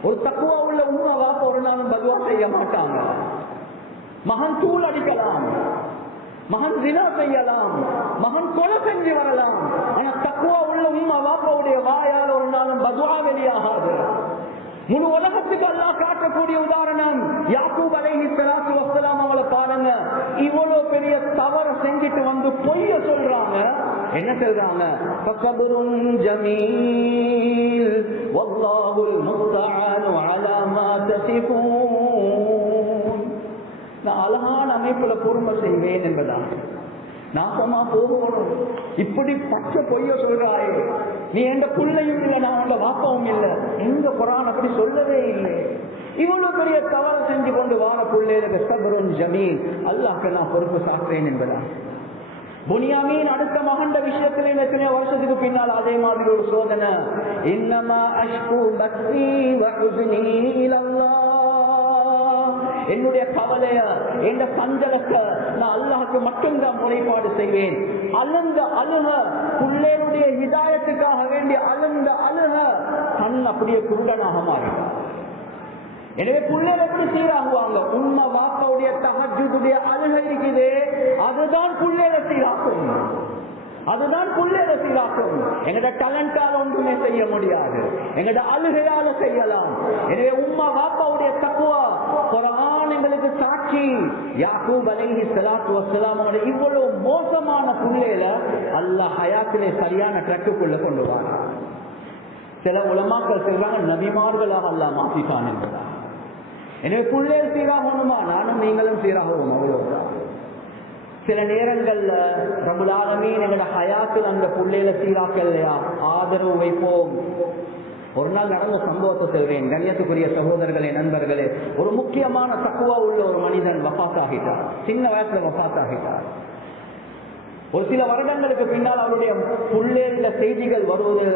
ஒரு தக்குவா உள்ள உண்மை வாப்பா ஒரு நாளும் பதுவா செய்ய மாட்டாங்க. மகன் தூள் அடிக்கலாம், மகன் ஜினா செய்யலாம், மகன் கொலை செஞ்சு வரலாம், ஆனா தக்குவா உள்ள உம்மா வாப்பாவுடைய வாயால் ஒரு நாளும் பதுவா வெளியாகாது. முழு உலகத்துக்கு அல்லாஹ் காட்டக்கூடிய உதாரணம் யாக்கூப் அலைஹிஸ்ஸலாத்து வஸ்ஸலாம் அவங்களை பாருங்க. இவ்வளவு பெரிய தவறு செஞ்சுட்டு வந்து பொய்ய சொல்றாங்க. என்ன சொல்றாங்க? ஃபஸப்ருன் ஜமீல் வல்லாஹுல் முஸ்தஆனு அலா மா தஸிஃபூன். நான் அழகான அமைப்புல பொறுமை செய்வேன் என்பதான். நாசமா போகணும். இப்படி பச்சை பொய்ய சொல்றாயே, நீ எந்த பிள்ளையும் இல்லை, நான் உங்க வாப்பாவும் இல்லை. எங்க குர்ஆன் அப்படி சொல்லவே இல்லை. இவ்வளவு பெரிய தவறு செஞ்சு கொண்டு வார பிள்ளைகளுக்கு சப்ருன் ஜமீல், அல்லாஹ்க்கு நான் பொறுப்பு சாட்டுறேன் என்பதான். புனியாமீன் அடுத்த மகண்ட விஷயத்துல எத்தனையோ வருஷத்துக்கு பின்னால் அதே மாதிரி ஒரு சோதனை. இன்னமா அஷ்கு பஸ்ஸி வ ஹுஸ்னி இலல்லாஹ். என்னுடைய கவலைய, என்ற சஞ்சலத்தை நான் அல்லாஹ்க்கு மட்டும்தான் முறைப்பாடு செய்வேன். அழுந்த அழுக, பிள்ளைகளுடைய ஹிதாயத்துக்காக வேண்டிய அழுந்த அழுக, கண் அப்படியே குருடனாக மாறினார். எனவே பிள்ளைகள் எப்படி சீராகுவாங்க? உம்மா வாப்பாவுடைய தஹஜ்ஜுடைய அழுகை இருக்குது, அதுதான் பிள்ளைகளை சீராக்கும். அதுதான் பிள்ளைகளை சீராக்கும். எங்கட டேலண்டால ஒன்றுமே செய்ய முடியாது, எங்கட அழுகையால செய்யலாம். எனவே உம்மா வாப்பாவுடைய தக்வா குர்ஆன் எங்களுக்கு சாட்சி. யாக்கூப் அலைஹிஸ்ஸலாத்து வஸ்ஸலாம் இவ்வளவு மோசமான பிள்ளைகளை அல்லாஹ் ஹயாத்திலே சரியான ட்ரக்குக்குள்ள கொண்டு வராங்க. சில உலமாக்கள் சொல்றாங்க நபிமார்களாக அல்லாஹ் மாற்றிட்டான் என்பதா. எனவே பிள்ளைகள் சீராகணுமா? நானும் நீங்களும் சீராகவும், அவ்வளவுதான். சில நேரங்கள்ல ரப்புல் ஆலமீன் எங்களோட ஹயாத்தில் அந்த பிள்ளைகளை சீராக்கலையா ஆதரவு வைப்போம். ஒரு நாள் நடந்த சம்பவத்தை சொல்றேன். கண்ணியத்துக்குரிய சகோதரர்களே, நண்பர்களே, ஒரு முக்கியமான தக்குவா உள்ள ஒரு மனிதன் வஃபாத் ஆகிட்டார். சின்ன வயசுல வஃபாத் ஆகிட்டார். ஒரு சில வருடங்களுக்கு பின்னால் அவருடைய பிள்ளைகள செய்திகள் வருவது,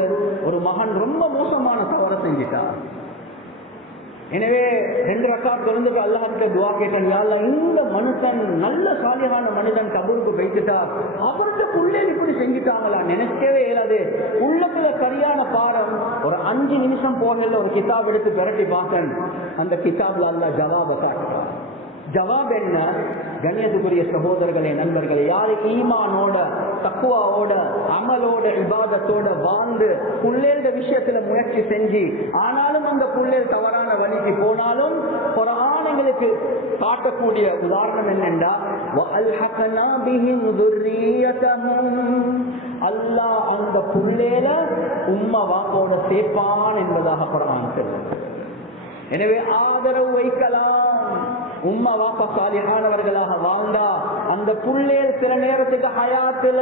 ஒரு மகன் ரொம்ப மோசமான தவறை செஞ்சிட்டார். எனவே 2 ரக்காத் தொழுந்துட்டு அல்லாஹ்கிட்ட துஆ கேட்டேன், யா அல்லாஹ் இந்த மனுஷன் நல்ல சாலிஹான மனிதன் கபருக்கு போய்கிட்டார், அவருடைய பிள்ளைகள் இப்படி செஞ்சிட்டாங்களா நினைக்கவே இயலாது. உள்ளத்துல சரியான பாடம். ஒரு 5 நிமிஷம் போகல ஒரு கிதாப் எடுத்து பிரட்டி பார்த்தேன். அந்த கிதாப்ல அல்லாஹ் ஜவாப காட்டுறார். ஜவாப் என்ன? கண்ணியத்துக்குரிய சகோதரர்களே, நண்பர்களே, யாரு ஈமானோட தக்குவாவோட அமலோட இபாதத்தோட வாழ்ந்து புள்ளேட விஷயத்துல முயற்சி செஞ்சு ஆனாலும் அந்த புள்ளேல் தவறான வழிக்கு போனாலும் குர்ஆன் எங்களுக்கு காட்டக்கூடிய உதாரணம் என்னென்றா, அல்லாஹ் அந்த புள்ளேல உம்மா வாப்போட சேர்ப்பான் என்பதாக குர்ஆன் சொல்லுது. எனவே ஆதரவு வைக்கலாம். உம்மா வாப்பா சாலிஹானவர்களாக வாழ்ந்தா அந்த புள்ளேல் சில நேரத்துக்கு ஹயாத்துல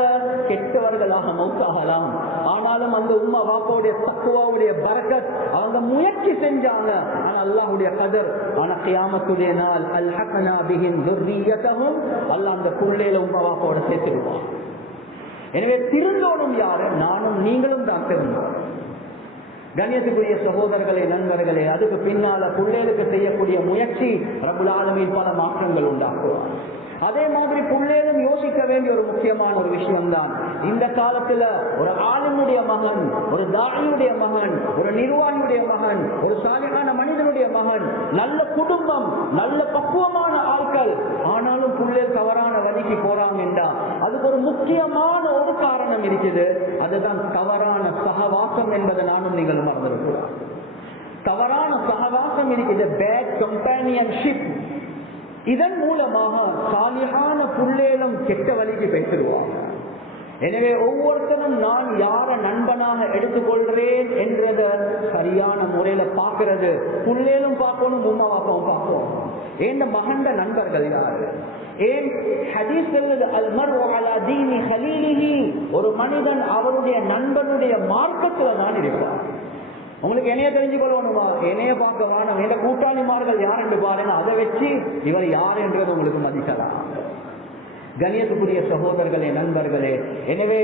கெட்டவர்களாக மௌத்தாகலாம். ஆனாலும் அந்த உம்மா வாப்பாவுடைய தக்வாவுடைய பரக்கத், அவங்க முயற்சி செஞ்சாங்க. ஆனா அல்லாஹ்வுடைய கதர். ஆனா கியாமத்துடைய நாள் அல்ஹக்னா பிஹிம் ذُرِّيَّتَهُمْ, அல்லாஹ் அந்த புள்ளேல உம்மா வாப்பாவோட சேர்த்துடுவான். எனவே திருந்தோனும் யாரு? நானும் நீங்களும் தான் திருந்தோம். கண்ணியத்துக்குரிய சகோதரர்களே, நண்பர்களே, அதுக்கு பின்னால பிள்ளைகளுக்கு செய்யக்கூடிய முயற்சி ரப்புல் ஆலமீன் பல மாற்றங்கள் உண்டாக்குவார். அதே மாதிரி பிள்ளைகளும் யோசிக்க வேண்டிய ஒரு முக்கியமான ஒரு விஷயம் தான். இந்த காலத்துல ஒரு ஆளுமுடைய மகன், ஒரு தாயியுடைய மகன், ஒரு நிர்வாகியுடைய மகன், ஒரு சாலிஹான மனிதனுடைய மகன், நல்ல குடும்பம், நல்ல பக்குவமான ஆட்கள், ஆனாலும் பிள்ளைகள் தவறான வழிக்கு போறாங்க என்றா அதுக்கு ஒரு முக்கியமான ஒரு காரணம் இருக்குது. அதுதான் தவறான சகவாசம் என்பதை நானும் நீங்கள் மறந்திருக்கிறோம். தவறான சகவாசம் இருக்குது, பேட் கம்பேனியன்ஷிப். இதன் மூலமாக சாலிஹான புள்ளேலும் கெட்ட வழிக்கு பேசிடுவாங்க. எனவே ஒவ்வொருத்தரும் நான் யார நண்பனாக எடுத்துக்கொள்றேன் என்றத சரியான முறையில பாக்குறது. புள்ளேலும் பார்க்கணும், உம்மா பாப்பாவும் பார்க்கணும். ஏன் மகண்ட நண்பர்கள் யாரு? ஏன் ஹதீஸ் சொல்லுது, அல் மர்உ அலா தீனி ஹலீலிஹி, ஒரு மனிதன் அவருடைய நண்பனுடைய மார்க்கத்துல தான் இருப்பார். உங்களுக்கு என்னைய தெரிஞ்சு கொள்ளணுமா? என்னைய பார்க்க வேணும், எந்த கூட்டாளிமார்கள் யார் என்று பாருங்க, அதை வச்சு இவர் யார் என்றது உங்களுக்கு மதிக்கலாம். கண்ணியத்துக்குரிய சகோதரர்களே, நண்பர்களே, எனவே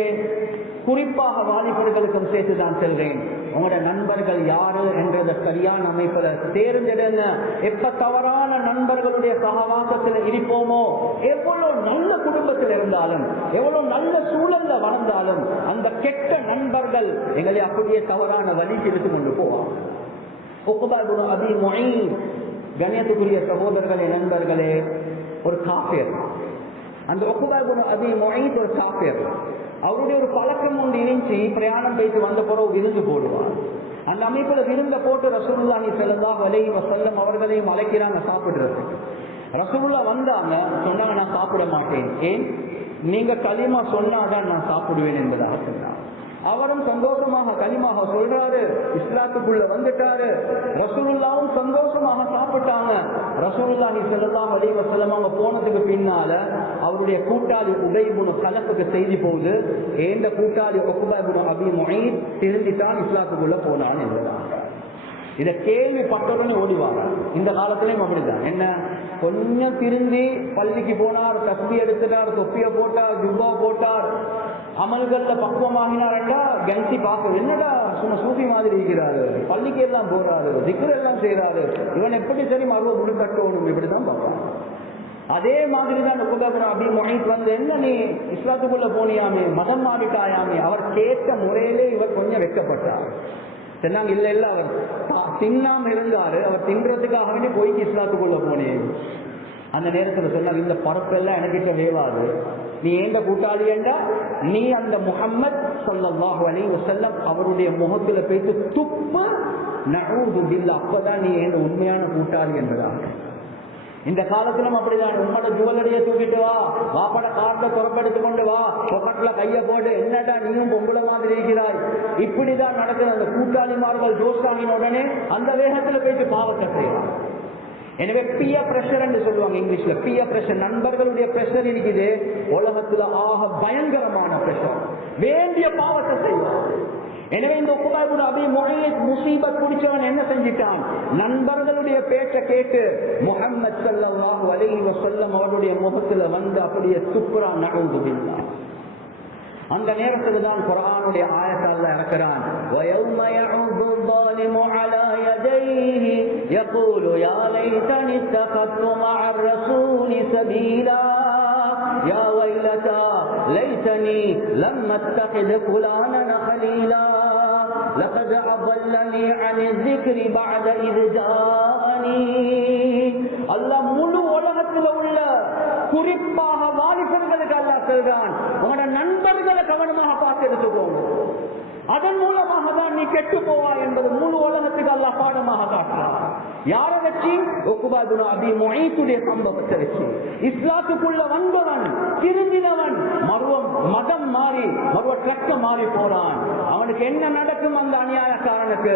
குறிப்பாக வாலிபர்களுக்கும் சேர்த்து தான் செல்றேன். உங்களோட நண்பர்கள் யாரு என்றத சரியான அமைப்புல தேர்ந்தெடுங்க. எப்ப தவறான நண்பர்களுடைய சகவாசத்தில் இருப்போமோ, எவ்வளவு நல்ல குடும்பத்தில் இருந்தாலும், எவ்வளவு நல்ல சூழல்ல வளர்ந்தாலும், அந்த கெட்ட நண்பர்கள் எங்களை அப்படியே தவறான வழிக்கு எடுத்து கொண்டு போவாங்க. உக்பா இப்னு அபீ முஈத், கண்ணியத்துக்குரிய சகோதரர்களே, நண்பர்களே, ஒரு காஃபிர். அந்த உக்பா இப்னு அபீ முஈத் ஒரு காஃபிர். அவருடைய ஒரு பழக்கம் ஒன்று இருந்துச்சு, பிரயாணம் போயிட்டு வந்த பிறகு விருந்து போடுவார். அந்த அமைப்புல விருந்த போட்டு ரசூலுல்லாஹி ஸல்லல்லாஹு அலைஹி வஸல்லம் அவர்களையும் அழைக்கிறாங்க சாப்பிடுறதுக்கு. ரசூலுல்லாஹ் வந்தாங்க, சொன்னாங்க நான் சாப்பிட மாட்டேன். ஏன்? நீங்க கலிமா சொன்னாதான் நான் சாப்பிடுவேன் என்பதாக சொன்னாங்க. அவரும் சந்தோஷமாக கலிமாக சொல்றாரு, இஸ்லாத்துக்குள்ள வந்துட்டாரு. ரசூலுல்லாஹும் சந்தோஷமாக சாப்பிட்டாங்க. ரசூலுல்லாஹி ஸல்லல்லாஹு அலைஹி வஸல்லம் அவங்க போனதுக்கு பின்னால அவருடைய கூட்டாளி உபை இப்னு கலஃபுக்கு செய்தி போகுது, ஏந்த கூட்டாளி உக்பா இப்னு அபீ முஈத் திருந்தித்தான் இஸ்லாத்துக்குள்ள போனான் என்பதாக. இத கேள்விப்பட்டவுடனே ஓடிவாங்க. இந்த காலத்திலையும் அப்படிதான். என்ன, கொஞ்சம் திருந்தி பள்ளிக்கு போனார், தஸ்பீ எடுத்துட்டார், தொப்பிய போட்டார், ஜுப்பா போட்டார், அமல்கள்ல பக்குவமாகினார்டா கன்சி பார்க்க, என்னடா சும்மா சூஃபி மாதிரி இருக்கிறாரு, பள்ளிக்கு எல்லாம் போறாரு, திக்ர் எல்லாம் செய்யறாரு, இவன் எப்படி சரி மறுவ முழு கட்டணும், இப்படிதான் பார்ப்பான். அதே மாதிரிதான் உக்பா இப்னு அபீ முஈத் வந்து, என்ன நீ இஸ்லாத்துக்குள்ள போனியாமே, மதம் மாறிட்டாயாமே, அவர் கேட்ட முறையிலே இவர் கொஞ்சம் வெட்கப்பட்டார். சொன்னாங்க இல்ல இல்ல அவர் தின்னாம இருந்தாரு, அவர் தின்றதுக்காகவே போய் இஸ்லாத்துக்குள்ள போனேன். அந்த நேரத்தில் சொன்னாங்க இந்த பரப்பெல்லாம் எனக்கிட்ட வேவாது, நீ எந்த கூட்டாளி என்றா நீ அந்த முஹம்மத் ஸல்லல்லாஹு அலைஹி வஸல்லம் அவருடைய முகத்துல பேசி துப்பு, நஊது பில்லாஹ், அப்பதான் நீ எந்த உண்மையான கூட்டாளி என்பதாக. இந்த காலத்திலும் அப்படிதான். உம்மோட ஜுவல்லரிய தூக்கிட்டு வா, வாப்பட கார்ல துறப்பெடுத்து கொண்டு வா, பொக்கெட்ல கைய போட்டு என்னடா நீயும் பொம்பளை மாதிரி இருக்கிறாய், இப்படிதான் நடக்குது. அந்த கூட்டாளிமார்கள் ஜோஸ்டாங்கின உடனே அந்த வேகத்துல போயிட்டு பாவத்தை செய்யலாம். எனவே பியர் பிரஷர் என்று சொல்லுவாங்க இங்கிலீஷ்ல. பியர் பிரஷர், நண்பர்களுடைய பிரஷர் இருக்குது உலகத்துல ஆக பயங்கரமான பிரஷர். வேண்டிய பாவத்தை செய்வார். எனவே இந்த உக்பா இப்னு அபீ முஅய்த் முஸீபத் பிடிச்சவன் என்ன செஞ்சிட்டான்? நண்பர்களுடைய பேச்சை கேட்டு முஹம்மது ஸல்லல்லாஹு அலைஹி வஸல்லம் அவருடைய முகத்துல வந்து அப்படியே துப்புறான். நஊது பில்லாஹ். அந்த நேரத்தில் தான் குர்ஆனுடைய ஆயத்தை அல்லாஹ் இறக்குறான். وَيَوْمَ يَعُضُّ الظَّالِمُ عَلَى يَدَيْهِ يَقُولُ يَا لَيْتَنِي اتَّخَذْتُ مَعَ الرَّسُولِ سَبِيلًا يَا وَيْلَتَى لَيْتَنِي لَمْ أَتَّخِذْ فُلَانًا خَلِيلًا لَقَدْ أَضَلَّنِي عَنِ الذِّكْرِ بَعْدَ إِذْ جَاءَنِي. அல்லாஹ் முழு உலகத்தில் உள்ள குறிப்பாக வாலிபர்களுக்கு அல்லாஹ் சொல்றான், உங்களோட நண்பர்களை கவனமாக பார்த்து எடுத்துக்கோங்க, அதன் மூலமாக தான் நீ கெட்டு போவாய் என்பது முழு உலகத்துக்கு அல்லாஹ் பாடமாக காட்டுறான். யாரை வச்சு? உக்பா இப்னு அபீ முஅய்த்துடைய சம்பவத்தை வச்சு. இஸ்லாத்துக்குள்ள வந்தவன், திரும்பினவன், மதம் மாறி மறுவ ட்ரக்க மாறி போறான். அவனுக்கு என்ன நடக்கும் அந்த அநியாயக்காரனுக்கு?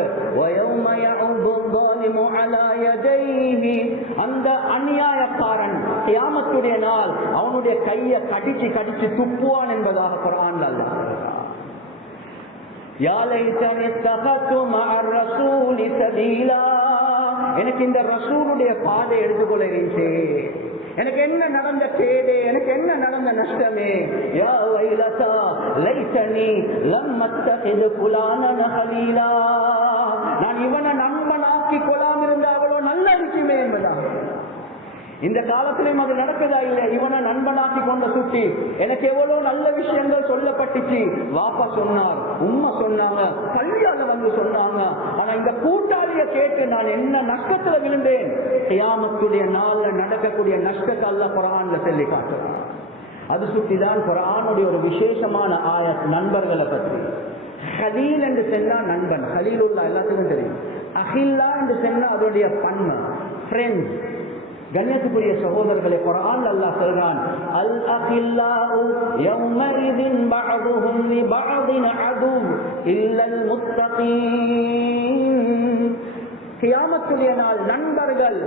அந்த அநியாயக்காரன் கியாமத்துடைய நாள் அவனுடைய கையை கடிச்சு கடிச்சு துப்புவான் என்பதாக குர்ஆன்ல அல்லாஹ் சொல்றான். யா லைதனி இத்தகது மஅ الرسول சபீலா. எனக்கு இந்த ரசூலுடைய பாதை எடுத்துக்கொள்ள இருந்துச்சு, எனக்கு என்ன நடந்த கேடு, எனக்கு என்ன நடந்த நஷ்டமே. யா வைலதா லைதனி லம் அத்தகிது ஃபுலானன் ஹலீலா. நான் இவனை நண்பனாக்கி கொள்ளாம இருந்தாவளோ நல்ல இருக்குமே என்பதாக. இந்த காலத்திலும் அது நடக்குதா இல்ல? இவனை நண்பனாக்கி கொண்ட சுட்டி எனக்கு எவ்வளவு நல்ல விஷயங்கள் சொல்லப்பட்டுச்சு. வாப்பா சொன்னார், உம்மா சொன்னாங்க, கல்யாண வந்து சொன்னாங்க. ஆனா இந்த கூட்டாளிய கேட்டு நான் என்ன நஷ்டத்துல விழுந்தேன். கியாமத்துடைய நாள்ல நடக்கக்கூடிய நஷ்டத்தை அல்லாஹ் குர்ஆன்ல சொல்லி காட்டுறான். அது சுட்டிதான் குர்ஆனுடைய ஒரு விசேஷமான ஆயத் நண்பர்களை பற்றி. ஹலீல் என்று சொன்னா நண்பன், ஹலீலுல்லாஹ் எல்லாத்துக்கும் தெரியும். அஹில்லா என்று சொன்னா அதோடைய பன்மை, ஃப்ரெண்ட்ஸ். கண்ணியத்துக்குரிய சகோதரர்களே, குர்ஆன்ல அல்லாஹ் சொல்றான், அல் அகில்லாஉ யௌமஇதின் பஅதுஹும் லிபஅதின் அதுவ் இல்லல் முத்தகீன். கியாமத்துடைய நாள் நண்பர்கள்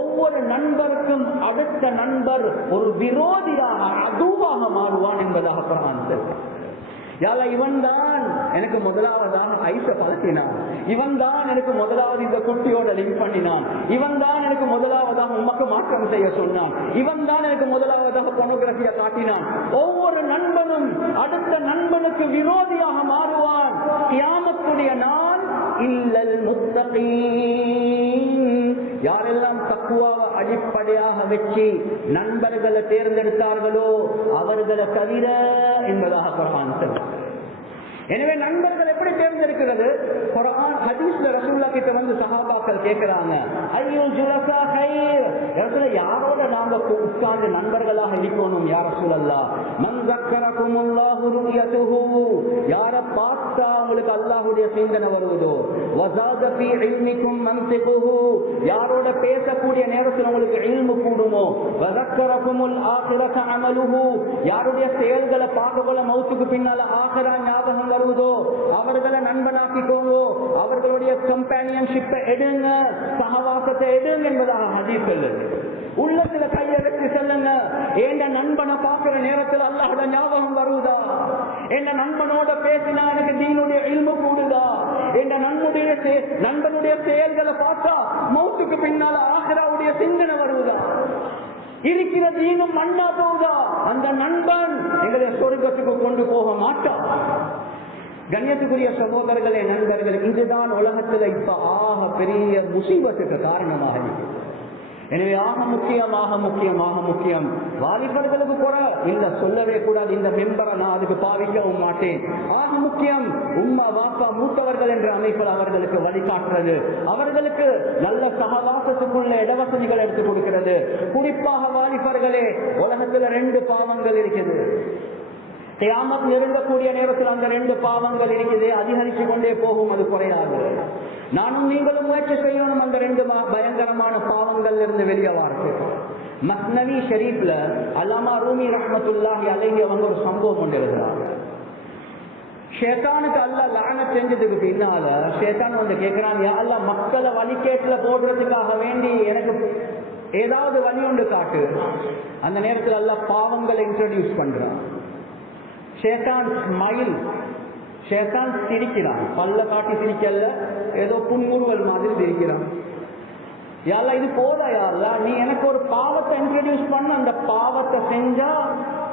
ஒவ்வொரு நண்பருக்கும் அடுத்த நண்பர் ஒரு விரோதியாக அதுவாக மாறுவான் என்பதாக குர்ஆன் சொல்றான். யால இவன் தான் எனக்கு முதலாவதாக ஐச பழக்கினான், இவன் தான் எனக்கு முதலாவது இந்த குட்டியோட லிங்க் பண்ணினான், இவன் தான் எனக்கு முதலாவதாக உமக்கு மாற்றம் செய்ய சொன்னான், இவன் தான் எனக்கு முதலாவதாக போனோகிராபியா காட்டினான். ஒவ்வொரு நண்பனும் அடுத்த நண்பனுக்கு விரோதியாக மாறுவான். கியாமத்துடைய நாள் இல்லல் முத்தகீன். யாரெல்லாம் தக்வாவை அடிப்படையாக வச்சு நண்பர்களை தேர்ந்தெடுத்தார்களோ அவர்களை தவிர என்பதாக குர்ஆன் சொல்லுது. எனவே நண்பர்கள் எப்படி தேர்ந்தெடுக்கிறது? குர்ஆன் ஹதீஸ்ல ரசூலுல்லாஹ் கிட்ட வந்து சஹாபாக்கள் கேக்குறாங்க, அய்யுல் ஜுலஸா கைர், யாரோட நாங்க உட்கார்ந்து நண்பர்களாக இருக்கணும் யா ரசூலல்லாஹ்? மன் ஸக்கரகுமுல்லாஹு ருயதுஹு, யார பார்த்தா உங்களுக்கு அல்லாஹ்வுடைய சிந்தனை வருவதோ, வஸாத ஃபீ இல்மிக்கும் மன்திகுஹு, யாரோட பேசக்கூடிய நேரத்தில் உங்களுக்கு இல்மு கூடுமோ, வஸக்கரகுமுல் ஆகிரத அமலுஹு, யாருடைய செயல்களை பார்க்கல மௌத்துக்கு பின்னால ஆகிரா ஞாபகம் வருவதோ அவர்களை நண்பனாக்கிக்கோங்கோ, அவர்களுடைய கம்பானியன்ஷிப்பை எடுங்க, சகவாசத்தை எடுங்க என்பதாக ஹதீஸ் சொல்லுது. உள்ளத்துல கையை வச்சு செல்லுங்க, என் நண்பனை பார்க்கிற நேரத்தில் அல்லாஹ்வோட ஞாபகம் வருவதா? என் நண்பனோட பேசினா எனக்கு தீனுடைய இல்மு கூடுதா? என் நண்பனுடைய செயல்களை பார்த்தா மௌத்துக்கு பின்னால ஆகிராவுடைய சிந்தனை வருவதா? இருக்கிற தீனும் மண்ணா போகுதா? அந்த நண்பன் எங்களை சொர்க்கத்துக்கு கொண்டு போக மாட்டான். கண்ணியத்துக்குரிய சகோதரர்களே, நண்பர்கள், இதுதான் உலகத்துல இப்ப ஆக பெரிய முசீபத்துக்கு காரணமாக இருக்கு. எனவே ஆக முக்கியம் வாலிபர்களுக்கு கூட இல்ல சொல்லவே கூடாது. இந்த மெம்பரை நான் அதுக்கு பாவிக்கவும் மாட்டேன். ஆக முக்கியம் உம்மா வாப்பா மூத்தவர்கள் என்ற அமைப்பில் அவர்களுக்கு வழிகாட்டுறது, அவர்களுக்கு நல்ல சகவாசத்துக்குள்ள இடவசதிகள் எடுத்துக் கொடுக்கிறது. குறிப்பாக வாலிபர்களே, உலகத்துல 2 பாவங்கள் இருக்குது. கியாமத் நெருங்கக்கூடிய நேரத்தில் அந்த 2 பாவங்கள் இருக்குது, அதிகரிச்சு கொண்டே போகும், அது குறையாது. நானும் நீங்களும் முயற்சி செய்யணும் அந்த 2 பயங்கரமான பாவங்கள் இருந்து வெளியே வார்த்தை. மஸ்னவி ஷரீஃப்ல அல்லாமா ரூமி ரஹ்மத்துல்லாஹி அலைஹி அவங்க ஒரு சம்பவம் கொண்டு எழுதுறாங்க. ஷேத்தானுக்கு அல்லாஹ் லஅனத் செஞ்சதுக்கு பின்னால ஷேத்தான் வந்து கேட்கிறான், யா அல்லாஹ் மக்களை வழிகேட்டுல போடுறதுக்காக வேண்டி எனக்கு ஏதாவது வழி ஒன்று காட்டு. அந்த நேரத்தில் அல்லாஹ் பாவங்களை இன்ட்ரோடியூஸ் பண்றான். ஷேத்தான் ஸ்மைல், ஷேத்தான் சிரிக்கிறான், பல்ல காட்டி சிரிக்கல, ஏதோ புன்முறுவல் மாதிரி சிரிக்கிறான். யாரா இது போதா, யாரா நீ எனக்கு ஒரு பாவத்தை இன்ட்ரோடியூஸ் பண்ண, அந்த பாவத்தை செஞ்சா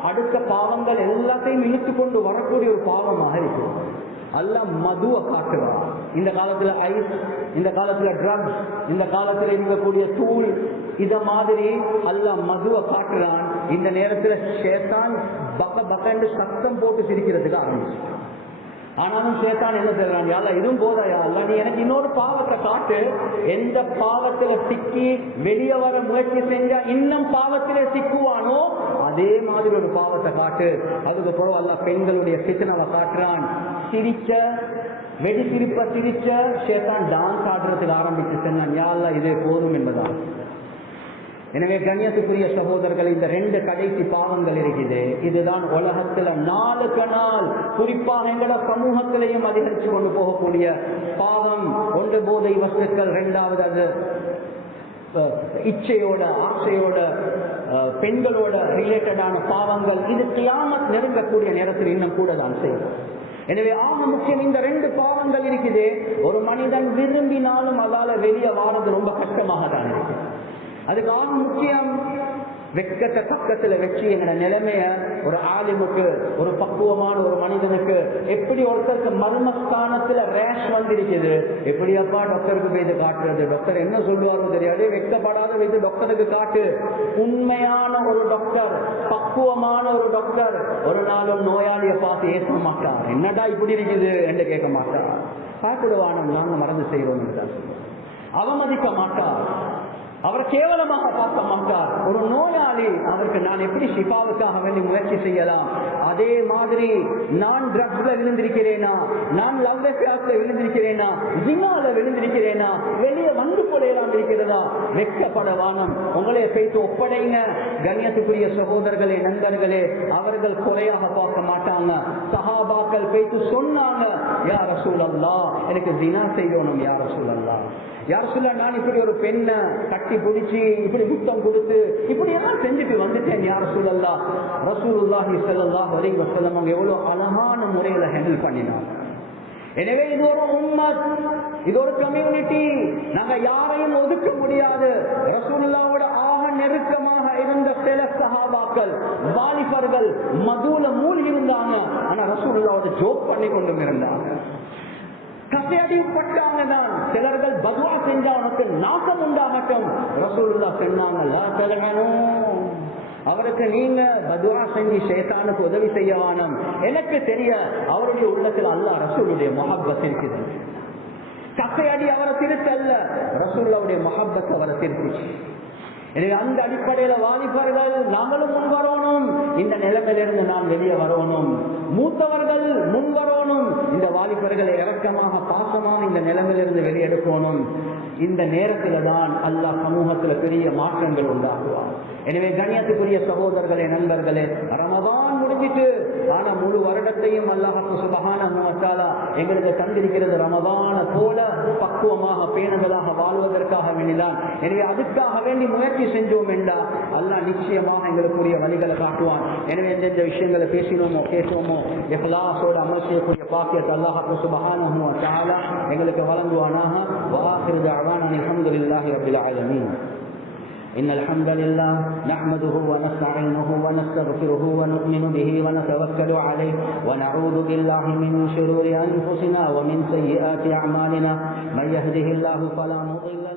அடுத்த பாவங்கள் எல்லாத்தையும் இழுத்து கொண்டு வரக்கூடிய ஒரு பாவமாக இருக்கு. அல்லாஹ் மதுவை காட்டுறான். இந்த காலத்துல ஐஸ், இந்த காலத்துல ட்ரக்ஸ், இந்த காலத்துல இருக்கக்கூடிய தூள், இத மாதிரி அல்லாஹ் மதுவை காட்டுறான். இந்த நேரத்துல ஷேத்தான் பக்க பக்கண்டு சத்தம் போட்டு சிரிக்கிறதுக்கு ஆரம்பிச்சு. ஆனாலும் ஷேத்தான் என்ன சொல்றான், யாரா இதுவும் போதாயா அல்ல, நீ எனக்கு இன்னொரு பாவத்தை காட்டு. எந்த பாவத்துல சிக்கி வெளியே வர முயற்சி செஞ்சா இன்னும் பாவத்திலே சிக்குவானோ அதே மாதிரி ஒரு பாவத்தை காட்டு. அதுக்கப்புறம் அல்ல பெண்களுடைய ஃபித்னாவை காட்டுறான். சிரிச்ச வெடி சிரிப்ப சிரிச்ச ஷேத்தான் டான்ஸ் ஆடுறதுக்கு ஆரம்பிச்சு சொன்னான், யா அல்லாஹ் இதே போதும் என்பதான். எனவே கண்ணியத்துக்குரிய சகோதரர்கள், இந்த 2 கடைசி பாவங்கள் இருக்குது. இதுதான் உலகத்துல நாளுக்கு நாள் குறிப்பாக எங்களோட சமூகத்திலையும் அதிகரித்து கொண்டு போகக்கூடிய பாவம். ஒன்று போதை வஸ்துக்கள், 2வது அது இச்சையோட ஆசையோட பெண்களோட ரிலேட்டடான பாவங்கள். இது கியாமத் நெருங்கக்கூடிய நேரத்தில் இன்னும் கூட தான் செய்யும். எனவே ஆக முக்கியம் இந்த 2 பாவங்கள் இருக்குது. ஒரு மனிதன் விரும்பினாலும் அதால வெளியே வாரது ரொம்ப கஷ்டமாக தான் இருக்கு. அதுக்கு ஆக முக்கியம் வெக்கத்தை பக்கத்துல வச்சு எங்களோட நிலைமைய ஒரு ஆலிமுக்கு, ஒரு பக்குவமான ஒரு மனிதனுக்கு, எப்படி ஒருத்தருக்கு மர்மஸ்தானத்துல ரேஷ் வந்திருக்குது, எப்படியப்பா டாக்டருக்கு போய் காட்டுறது, டாக்டர் என்ன சொல்லுவாரோ தெரியாது, வெக்கப்படாத வைத்து டாக்டருக்கு காட்டு. உண்மையான ஒரு டாக்டர், பக்குவமான ஒரு டாக்டர் ஒரு நாளும் நோயாளியை பார்த்து ஏற்க மாட்டார். என்னடா இப்படி இருக்குது என்று கேட்க மாட்டார். பார்த்துடுவானம் நாங்க மறந்து செய்வோம் என்றார். அவமதிக்க மாட்டார், அவர் கேவலமாக பார்க்க மாட்டார். ஒரு நோயாளி அவருக்கு நான் எப்படி ஷிஃபாவுக்காக வேண்டி முயற்சி செய்யலாம், அதே மாதிரி நான் ட்ரக்ஸ்ல விழுந்திருக்கிறேனா, நான் லவ் அஃபேர்ஸ்ல விழுந்திருக்கிறேனா, ஜினால விழுந்திருக்கிறேனா, வெளியே வந்து கொடையலாம் இருக்கிறதா, வெட்கப்படவானம். உங்களே பேசி ஒப்படைங்க. கண்ணியத்துக்குரிய சகோதரர்களே, நண்பர்களே, அவர்கள் கொலையாக பார்க்க மாட்டாங்க. சஹாபாக்கள் பேசி சொன்னாங்க, யா ரசூலல்லாஹ் எனக்கு ஜினா செய்யணும், யா ரசூலல்லாஹ், யார் சொல்ல நான் இப்படி ஒரு பெண்ணை கட்டி பிடிச்சி இப்படி முத்தம் கொடுத்து இப்படி எல்லாம் செஞ்சுட்டு வந்துட்டேன், யார் சொல்லலாம். ரசூலுல்லாஹி ஸல்லல்லாஹு அலைஹி வஸல்லம் அவங்க எவ்வளவு அழகான முறையில ஹேண்டில் பண்ணினாங்க. எனவே இது ஒரு உம்மத், இது ஒரு கம்யூனிட்டி. நாங்க யாரையும் ஒதுக்க முடியாது. ரசூலுல்லாஹ்வோட ஆக நெருக்கமாக இருந்த சில சஹாபாக்கள் வாலிபர்கள் மதுல மூழ்கி இருந்தாங்க. ஆனா ரசூலுல்லாஹ்வோட ஜோக் பண்ணி கொண்டும் இருந்தாங்க. கசையடிப்பட்டாங்க தான். சிலர்கள் பதுவா செஞ்சா உனக்கு நாசம் உண்டாகட்டும். ரசூலுல்லாஹ் சொன்னாங்க, அவருக்கு நீங்க பதுவா செஞ்சு ஷைத்தானுக்கு உதவி செய்யவானம். எனக்கு தெரிய அவருடைய உள்ளத்தில் அல்லாஹ் ரசூலுடைய முஹப்பத் இருக்குது. கசையடி அவரை திருத்தல்ல, ரசூலுல்லாஹ்வுடைய முஹப்பத் அவரை திருத்துச்சு. எனவே அந்த அடிப்படையில வாலிபர்கள் நாங்களும் முன் வரணும். இந்த நிலைமையிலிருந்து நாம் வெளியே வரணும். மூத்தவர்கள் முன் வரணும். இந்த வாலிபர்களை இரக்கமாக பாசமாக இந்த நிலைமையிலிருந்து வெளியெடுக்கணும். இந்த நேரத்துல தான் அல்லாஹ் சமூகத்துல பெரிய மாற்றங்கள் உண்டாக்குவார். எனவே கண்ணியத்துக்குரிய சகோதரர்களே, நண்பர்களே, ரமதான் முடிஞ்சிட்டு ஆனா முழு வருடத்தையும் அல்லாஹ் சுப்ஹானஹு வ தஆலா எங்களுக்கு தந்திருக்கிறது ரமதான போல பக்குவமாக பேணுதலாக வாழ்வதற்காக வேண்டிதான். எனவே அதுக்காக வேண்டி முயற்சி செஞ்சோம் என்றால் அல்லாஹ் நிச்சயமாக எங்களுக்குரிய வழிகளை காட்டுவான். எனவே எந்தெந்த விஷயங்களை பேசினோமோ கேட்டோமோ இஹ்லாஸோடு அமல் செய்யக்கூடிய பாக்கியத்தை அல்லாஹ் சுப்ஹானஹு வ தஆலா எங்களுக்கு வழங்குவானாக. வஆகிரு தஅவானா அல்ஹம்துலில்லாஹி ரப்பில் ஆலமீன். إن الحمد لله نحمده ونستعينه ونستغفره ونؤمن به ونتوكل عليه ونعوذ بالله من شرور أنفسنا ومن سيئات أعمالنا من يهده الله فلا مضل له